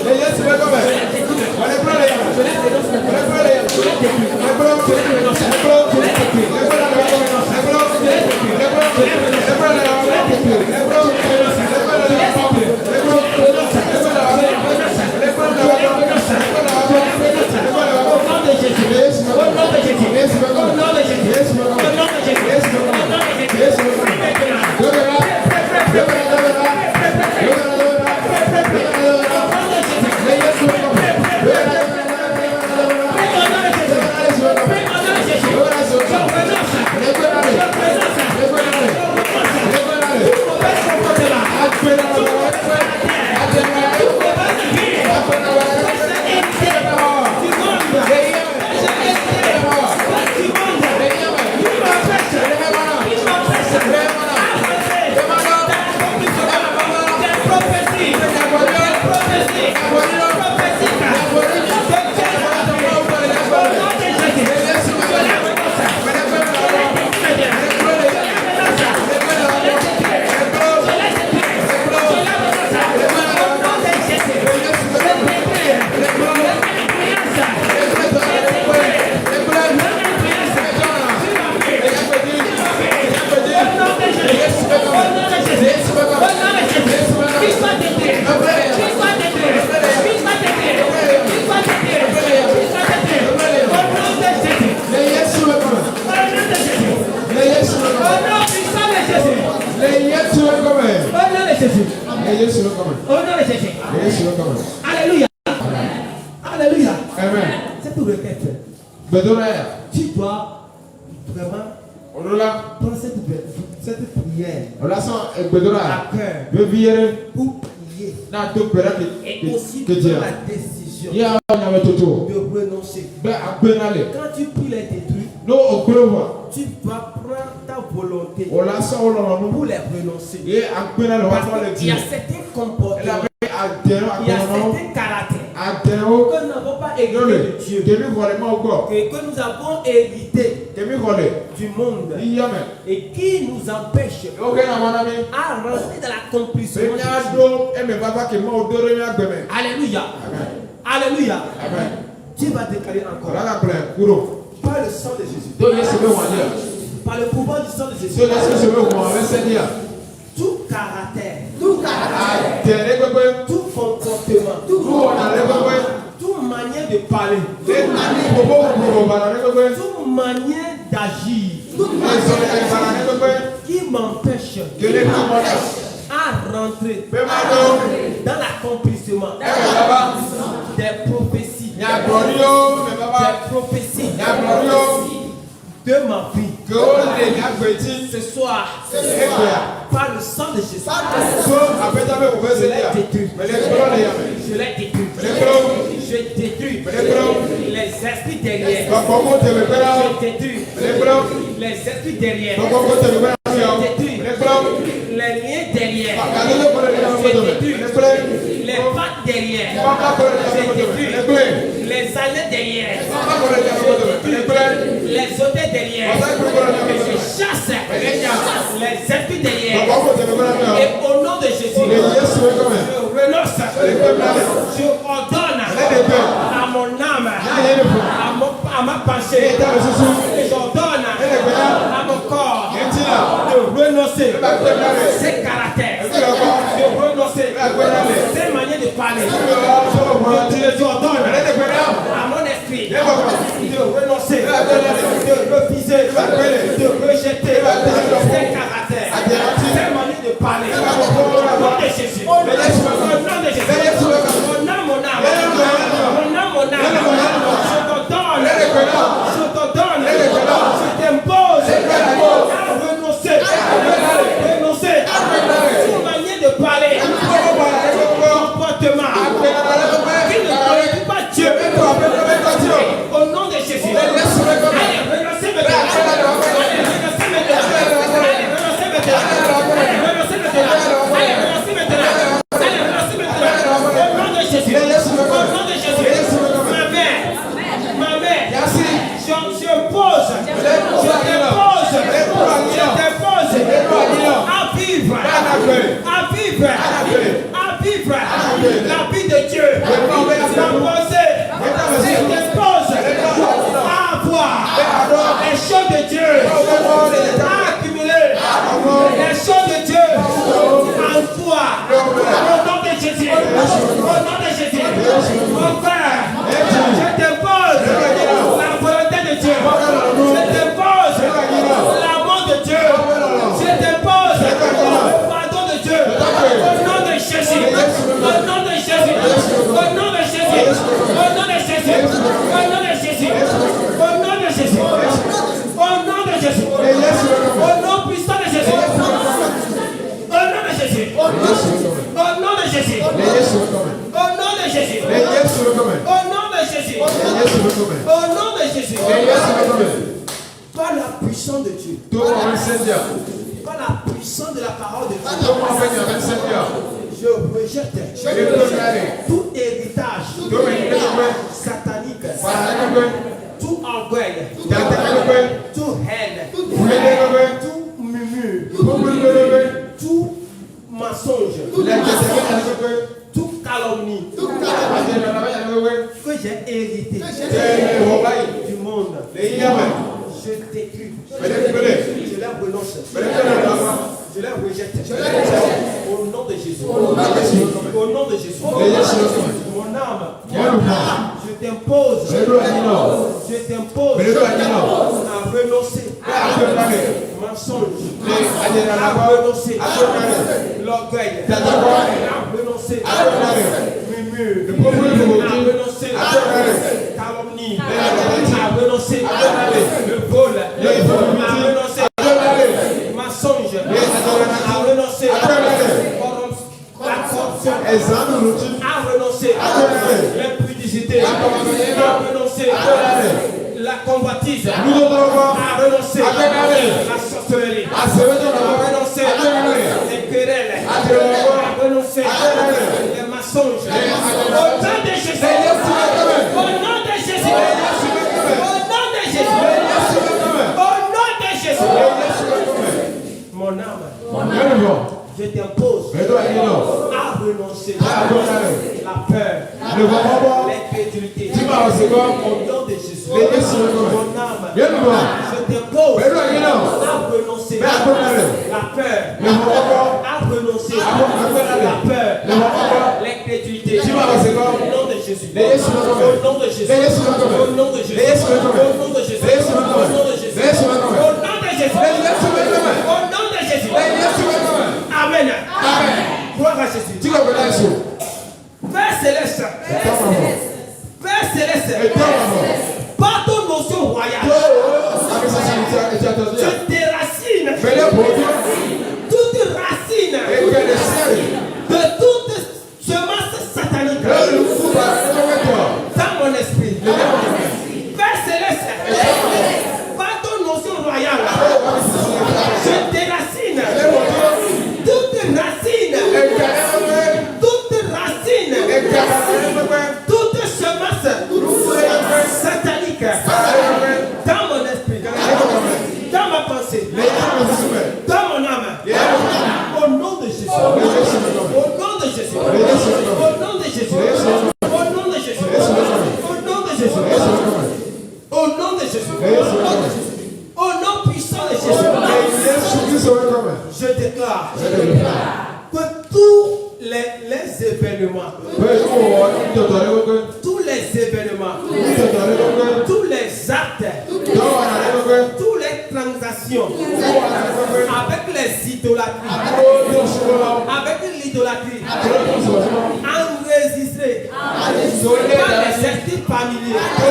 Alléluia. Alléluia. Amen. C'est tout le fait. Bedonaya. Tu dois Vraiment, prends cette prière à cœur pour prier et aussi prendre la décision de renoncer. Quand tu pries les détruits, tu vas prendre ta volonté pour les renoncer. Parce qu'il y a certains comportements, il y a certains caractères que nous n'avons pas hérité de Dieu, que nous avons hérité du monde et qui nous empêche à rentrer dans l'accomplissement. Alléluia. Alléluia. Tu vas déclarer encore par le sang de Jésus, par le pouvoir du sang de Jésus, tout caractère, tout comportement, toute manière de parler, toute manière d'agir qui m'empêche à rentrer dans l'accomplissement des prophéties, de ma vie. Ce soir, par le sang de Jésus, je l'ai détruit. Je détruis les esprits derrière. Je détruis les esprits derrière. Je détruis les liens derrière. Je détruis les pattes derrière. Je détruis les allées derrière. Je détruis les hôtels derrière. Je chasse les esprits derrière. Et au nom de Jésus, je renonce. Je ordonne à mon âme, à ma pensée, j'ordonne à mon corps de renoncer ces caractères, de renoncer ces manières de parler. J'ordonne à mon esprit de renoncer, de refuser, de rejeter ces caractères, ces manières de parler. Au nom de Jésus, au nom de Jésus, mon âme, je te donne, je t'impose à renoncer, une manière de parler, comportement qui ne glorifie pas Dieu. Au nom de Jésus, allez, renoncez maintenant. À vivre la vie de Dieu, à avoir les choses de Dieu, à accumuler les choses de Dieu en toi. Au nom de Jésus, mon frère, je t'impose la volonté de Dieu, je t'impose l'amour de Dieu, je t'impose le pardon de Dieu. Au nom de Jésus, au nom de Jésus, au nom de Jésus, au nom de Jésus, au nom de Jésus, au nom de Jésus, au nom de Jésus, au nom puissant de Jésus, au nom de Jésus, au nom de Jésus, au nom de Jésus, au nom de Jésus, au nom de Jésus, par la puissance de Dieu, par la puissance de la parole de Dieu, je rejette tout héritage satanique, tout orgueil, tout haine, tout murmure, tout mensonge, tout calomnie que j'ai hérité du monde. Je détruis, je la renonce, je la rejette. Au nom de Jésus, au nom de Jésus, mon âme, je t'impose à renoncer mensonge, à renoncer l'orgueil, à renoncer murmure, à renoncer calomnie, à renoncer le vol, l'Église a renoncé à la sorcellerie, a renoncé les querelles, a renoncé les mensonges. Au nom de Jésus, au nom de Jésus, au nom de Jésus, au nom de Jésus, mon âme, je t'impose à renoncer la peur, l'incrédulité. Au nom de Jésus, mon âme, je t'impose à renoncer la peur, à renoncer la peur, l'incrédulité. Au nom de Jésus, au nom de Jésus, au nom de Jésus, au nom de Jésus, au nom de Jésus, au nom de Jésus, au nom de Jésus. Amen. Gloire à Jésus. Père Céleste. Père Céleste. Par ton notion royale, tu déracines toute racine de toute semence satanique dans mon esprit. Père Céleste, par ton notion royale, je déracine toute racine, toute semence satanique dans mon esprit, dans ma pensée, dans mon âme. Au nom de Jésus, au nom de Jésus, au nom de Jésus, au nom de Jésus, au nom de Jésus, au nom de Jésus, au nom puissant de Jésus, je déclare que tous les événements, tous les événements, tous les actes, toutes les transactions avec les idolâtries, avec l'idolâtrie enregistrée par les esprits familiers, que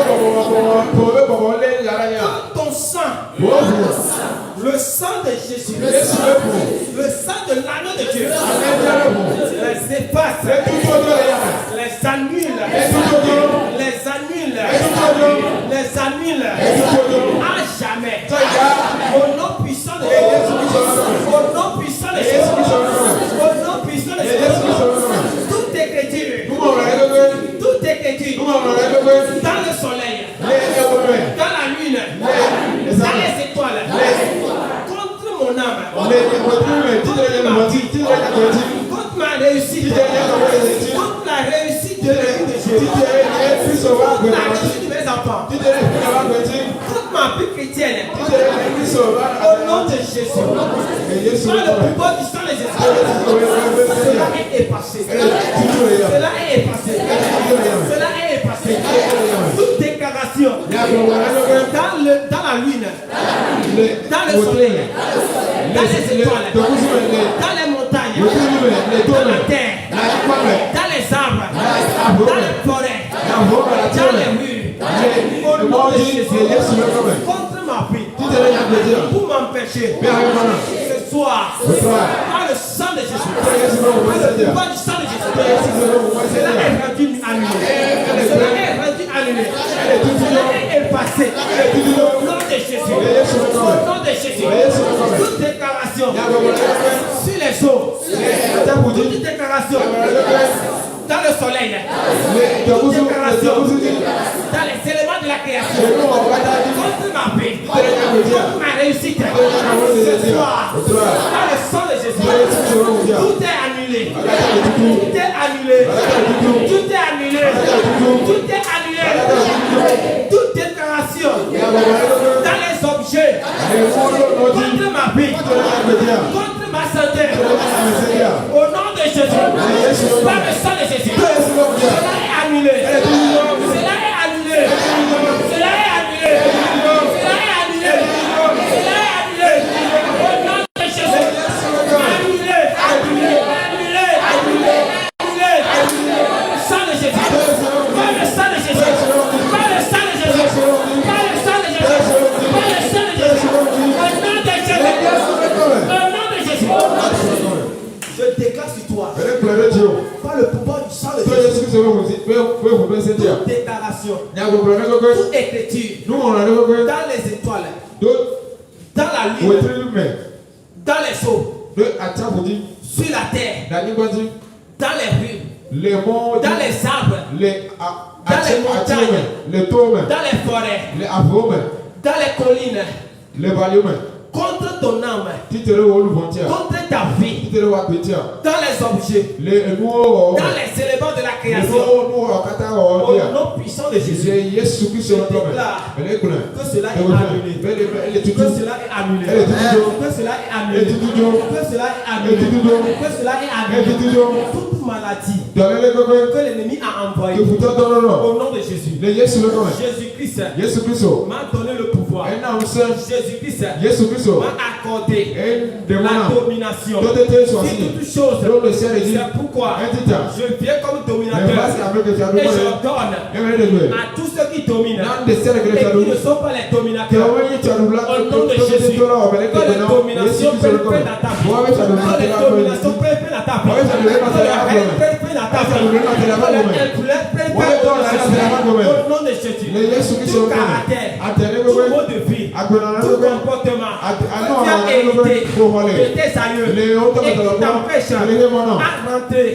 ton sang, le sang de Jésus, le sang de l'agneau de Dieu, les efface, les annule, les annule à jamais. Au nom puissant de Jésus, au nom puissant de Jésus, au nom puissant de Jésus, toute écriture, dans le soleil, dans la lune, dans les étoiles, contre mon âme, contre ma réussite, contre la réussite de Jésus, contre la réussite de mes enfants, contre ma vie chrétienne, au nom de Jésus, par le pouvoir du sang de Jésus, cela est effacé, cela est effacé, cela est effacé. Toute déclaration dans la lune, dans le soleil, dans les étoiles, dans les montagnes, dans la terre, dans les arbres, dans les forêts, dans les rues, au nom de Jésus, contre ma vie, pour m'empêcher, ce soir, par le sang de Jésus, par le pouvoir du sang de Jésus, cela est rendu annulé, cela est rendu annulé, cela est effacé, au nom de Jésus, au nom de Jésus, toute déclaration sur les eaux, toute déclaration dans le soleil, toute déclaration dans les éléments de la création, contre ma vie, contre ma réussite, ce soir, dans le sang de Jésus, tout est annulé, tout est annulé, tout est annulé, tout est annulé, toute déclaration dans les objets, contre ma vie, contre ma santé, au nom de Jésus, par le sang de Jésus, cela est annulé, cela est annulé, cela est annulé, cela est annulé, cela est annulé, au nom de Jésus, annulé, annulé, annulé, annulé, annulé, par le sang de Jésus, par le sang de Jésus, par le sang de Jésus, par le sang de Jésus, par le sang de Jésus, au nom de Jésus, au nom de Jésus, je déclare sur toi, par le pouvoir du sang de Jésus, toute déclaration création, Nya gbogbo ne gogo. toute écriture, Nu wona ne gogo. dans les étoiles, Do dans la wo lune, tiri me. dans les eaux, Do atabudi. sur la terre, Da ni gbaji. dans les rues, Les mots. dans les arbres, Les Dans les montagnes. Les tomes. dans les forêts, Les avômes. dans les collines, Les valiums. contre ton âme, Titere wo luvontia. contre ta vie, Titere wa petia. dans les objets, Les nuo. dans les éléments de la Les création. nuo kata o Au dia. nom puissant de Jésus, C'est Yesu Christ le comme. Elle est cool. que cela est annulé. Elle est tout. Que cela est annulé. Elle est tout. Que cela est Elle annulé. est tout. Que cela est Elle est annulé. tout. Que cela est Elle est annulé. tout. Toute maladie Dans les gogo. que l'ennemi a envoyée, Que vous t'entendez non. au nom de Jésus, Les Yesu le comme. Jésus-Christ Yesu Christ. m'a donné le pouvoir. Elle n'a pas. Jésus-Christ Yesu Christ. m'a accordé Elle la demande. domination Tout était sur choisi. toutes choses. Donc le ciel est dit. C'est pourquoi Un titan. je viens comme Mais dominateur parce qu'avec le et diable. je donne Elle est de. à tous ceux qui dominent Nan de ciel que le et qui diable. ne sont pas les Que dominateurs. on y tient là. Au nom de Jésus, que les dominations prennent fin à ta vie. Que les dominations prennent fin à ta vie. Que les règles prennent fin à ta vie. Que les influences prennent fin à ta vie. Au nom de Jésus, tout caractère, tout mode de vie, tout comportement qui a hérité de tes aïeux et qui t'empêche à rentrer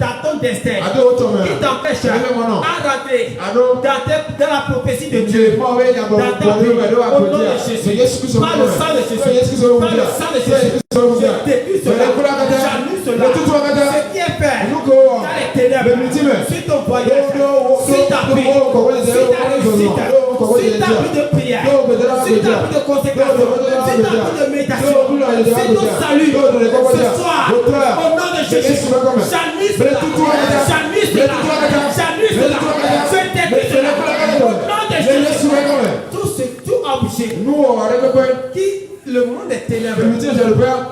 dans ton destin, qui t'empêche à rentrer dans la prophétie de Dieu, dans ta vie, au nom de Jésus, par le sang de Jésus, par le sang de Jésus, je détruis cela, j'annule cela, ce qui est fait dans les ténèbres, sur ton voyage, sur ta vie, sur ta réussite, sur ta vie de prière, sur ta vie de consécration, sur ta vie de méditation, sur ton salut, ce soir, au nom de Jésus, j'annule cela, j'annule cela, j'annule cela, je détruis cela, au nom de Jésus, tout objet qui le monde des ténèbres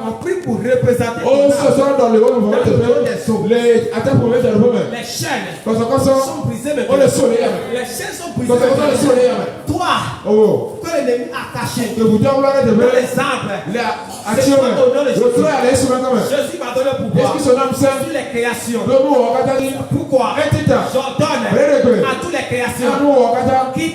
ont pris pour représenter Oh, ce soir dans le monde, les chaînes quand sont brisées maintenant. on le sauve. Les chaînes sont brisées Quand on le maintenant. sauve. Toi, Oh, que l'ennemi a caché que vous devez dans de les arbres, l'action. Le frère allait sur quand même. Jésus m'a donné le Est-ce pouvoir que son âme sur sainte, les créations. le mot au Katani, Pourquoi un titan, j'ordonne Réglé. à toutes les un créations mot au Katani, qui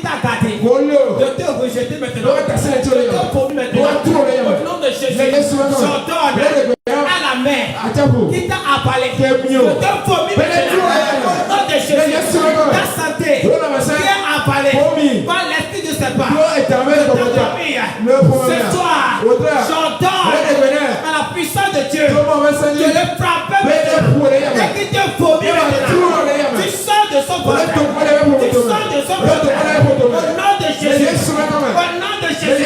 t'a gardé Volio, de te rejeter maintenant, doit casser les de tolérants. te vomir maintenant. Doit tout les Au nom de Jésus, Les laisse maintenant. j'ordonne Réglé. à la mer à Tabou, qui t'a avalé de T'es mieux. te vomir maintenant. Au nom de Jésus, Les laisse maintenant. ta santé Voilà, ma sœur. qui est avalée Vomi. par l'esprit de ses pas. Dieu est avec De ton ta papa. famille. Le premier. Ce soir, Auteur. j'ordonne Réglé. à la puissance de Dieu Comment on va de s'ennuyer? le frapper maintenant et qui te vomit maintenant. Tu sors de son ventre. Tu sors de son ventre. Au nom de Jésus. Au nom de Jésus.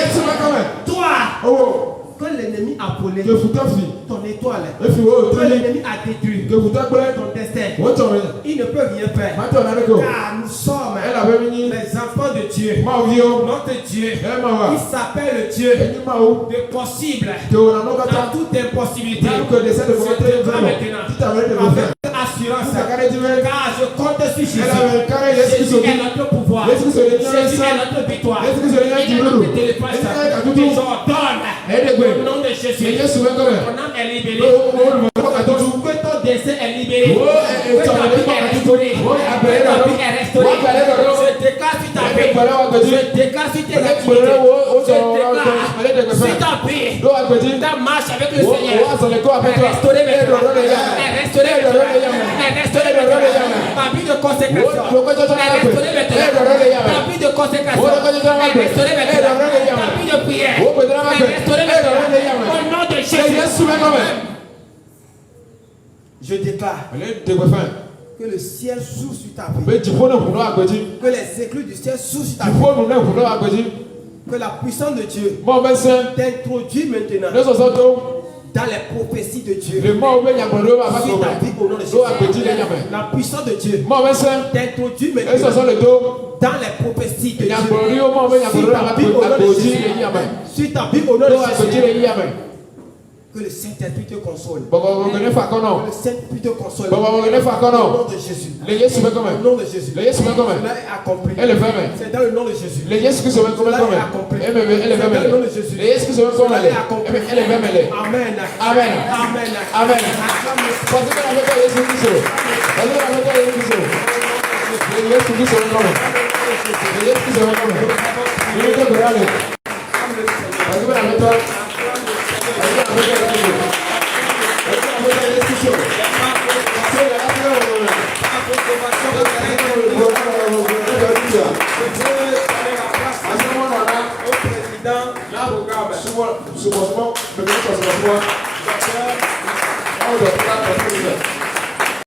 Toi, Oh, que l'ennemi a volé que vous t'enfuis. ton étoile, Et puis, oh, que l'ennemi a détruit que vous t'enfuis. ton destin, What on il ne peut rien faire. Maintenant, on a le go. Car nous sommes Elle avait venu. les enfants de Dieu. Ma vie, oh. Notre Dieu, Elle m'a va. il s'appelle le Dieu Elle dit, ma ou. de possible. Que on a non Dans qu'à toute impossibilité. Tant que décès de Je commenter te le vois vélo. maintenant. Tu t'avais de Avec faire. assurance. Ça carré du vélo. Car je compte sur Jésus. Elle avait un carré, Jésus Jésus Christ. est notre pouvoir. Jésus Christ est notre Jésus sang. est notre victoire. Jésus Christ est notre Il est délivre. notre délivrance. Il est notre Et tout. j'ordonne Elle est au bonne. nom de Et Jésus. Jésus est comme elle. Ton âme est libérée. Oh, oh, oh, attends. Que ton destin est libéré. Oh, Que ta vie est restaurée. Oh, appelez Que ta le vie est restaurée. Oh, appelez le Je déclare sur ta vie. Appelez le Je déclare sur tes Appelez activités. le Oh, Je Appelez le déclare sur ta vie. Do à côté. Ta marche avec le Oh, Seigneur. oh, ça le corps avec toi. Est restaurée maintenant. Eh, Est restaurée maintenant. Est restaurée maintenant. Ta vie de consécration. Oh, Est restaurée maintenant. Ta vie de consécration. Est restaurée maintenant. Ta vie de prière. Est restaurée maintenant. Au nom de Jésus. Je déclare que le ciel s'ouvre sur ta vie. Que les éclats du ciel s'ouvrent sur ta vie. Que la puissance de Dieu t'introduit maintenant dans les prophéties de Dieu. Sur ta vie au nom de Jésus. La puissance de Dieu t'introduit maintenant dans les prophéties de Dieu. Sur ta vie au nom de Jésus. Sur ta vie au nom de Jésus. Que le Saint-Esprit te console. Que le Saint-Esprit te console. Au nom de Jésus. Au nom de Jésus. Cela est accompli. C'est dans le nom de Jésus. Cela est accompli. C'est dans le nom de Jésus. Cela est accompli. Amen. Amen. Amen. Amen. Yesu Kristo ni kama. Yesu Kristo ni kama. Yeye ndio brale. Basi na mtoto. Basi na mtoto. Basi na mtoto Yesu Kristo. Sasa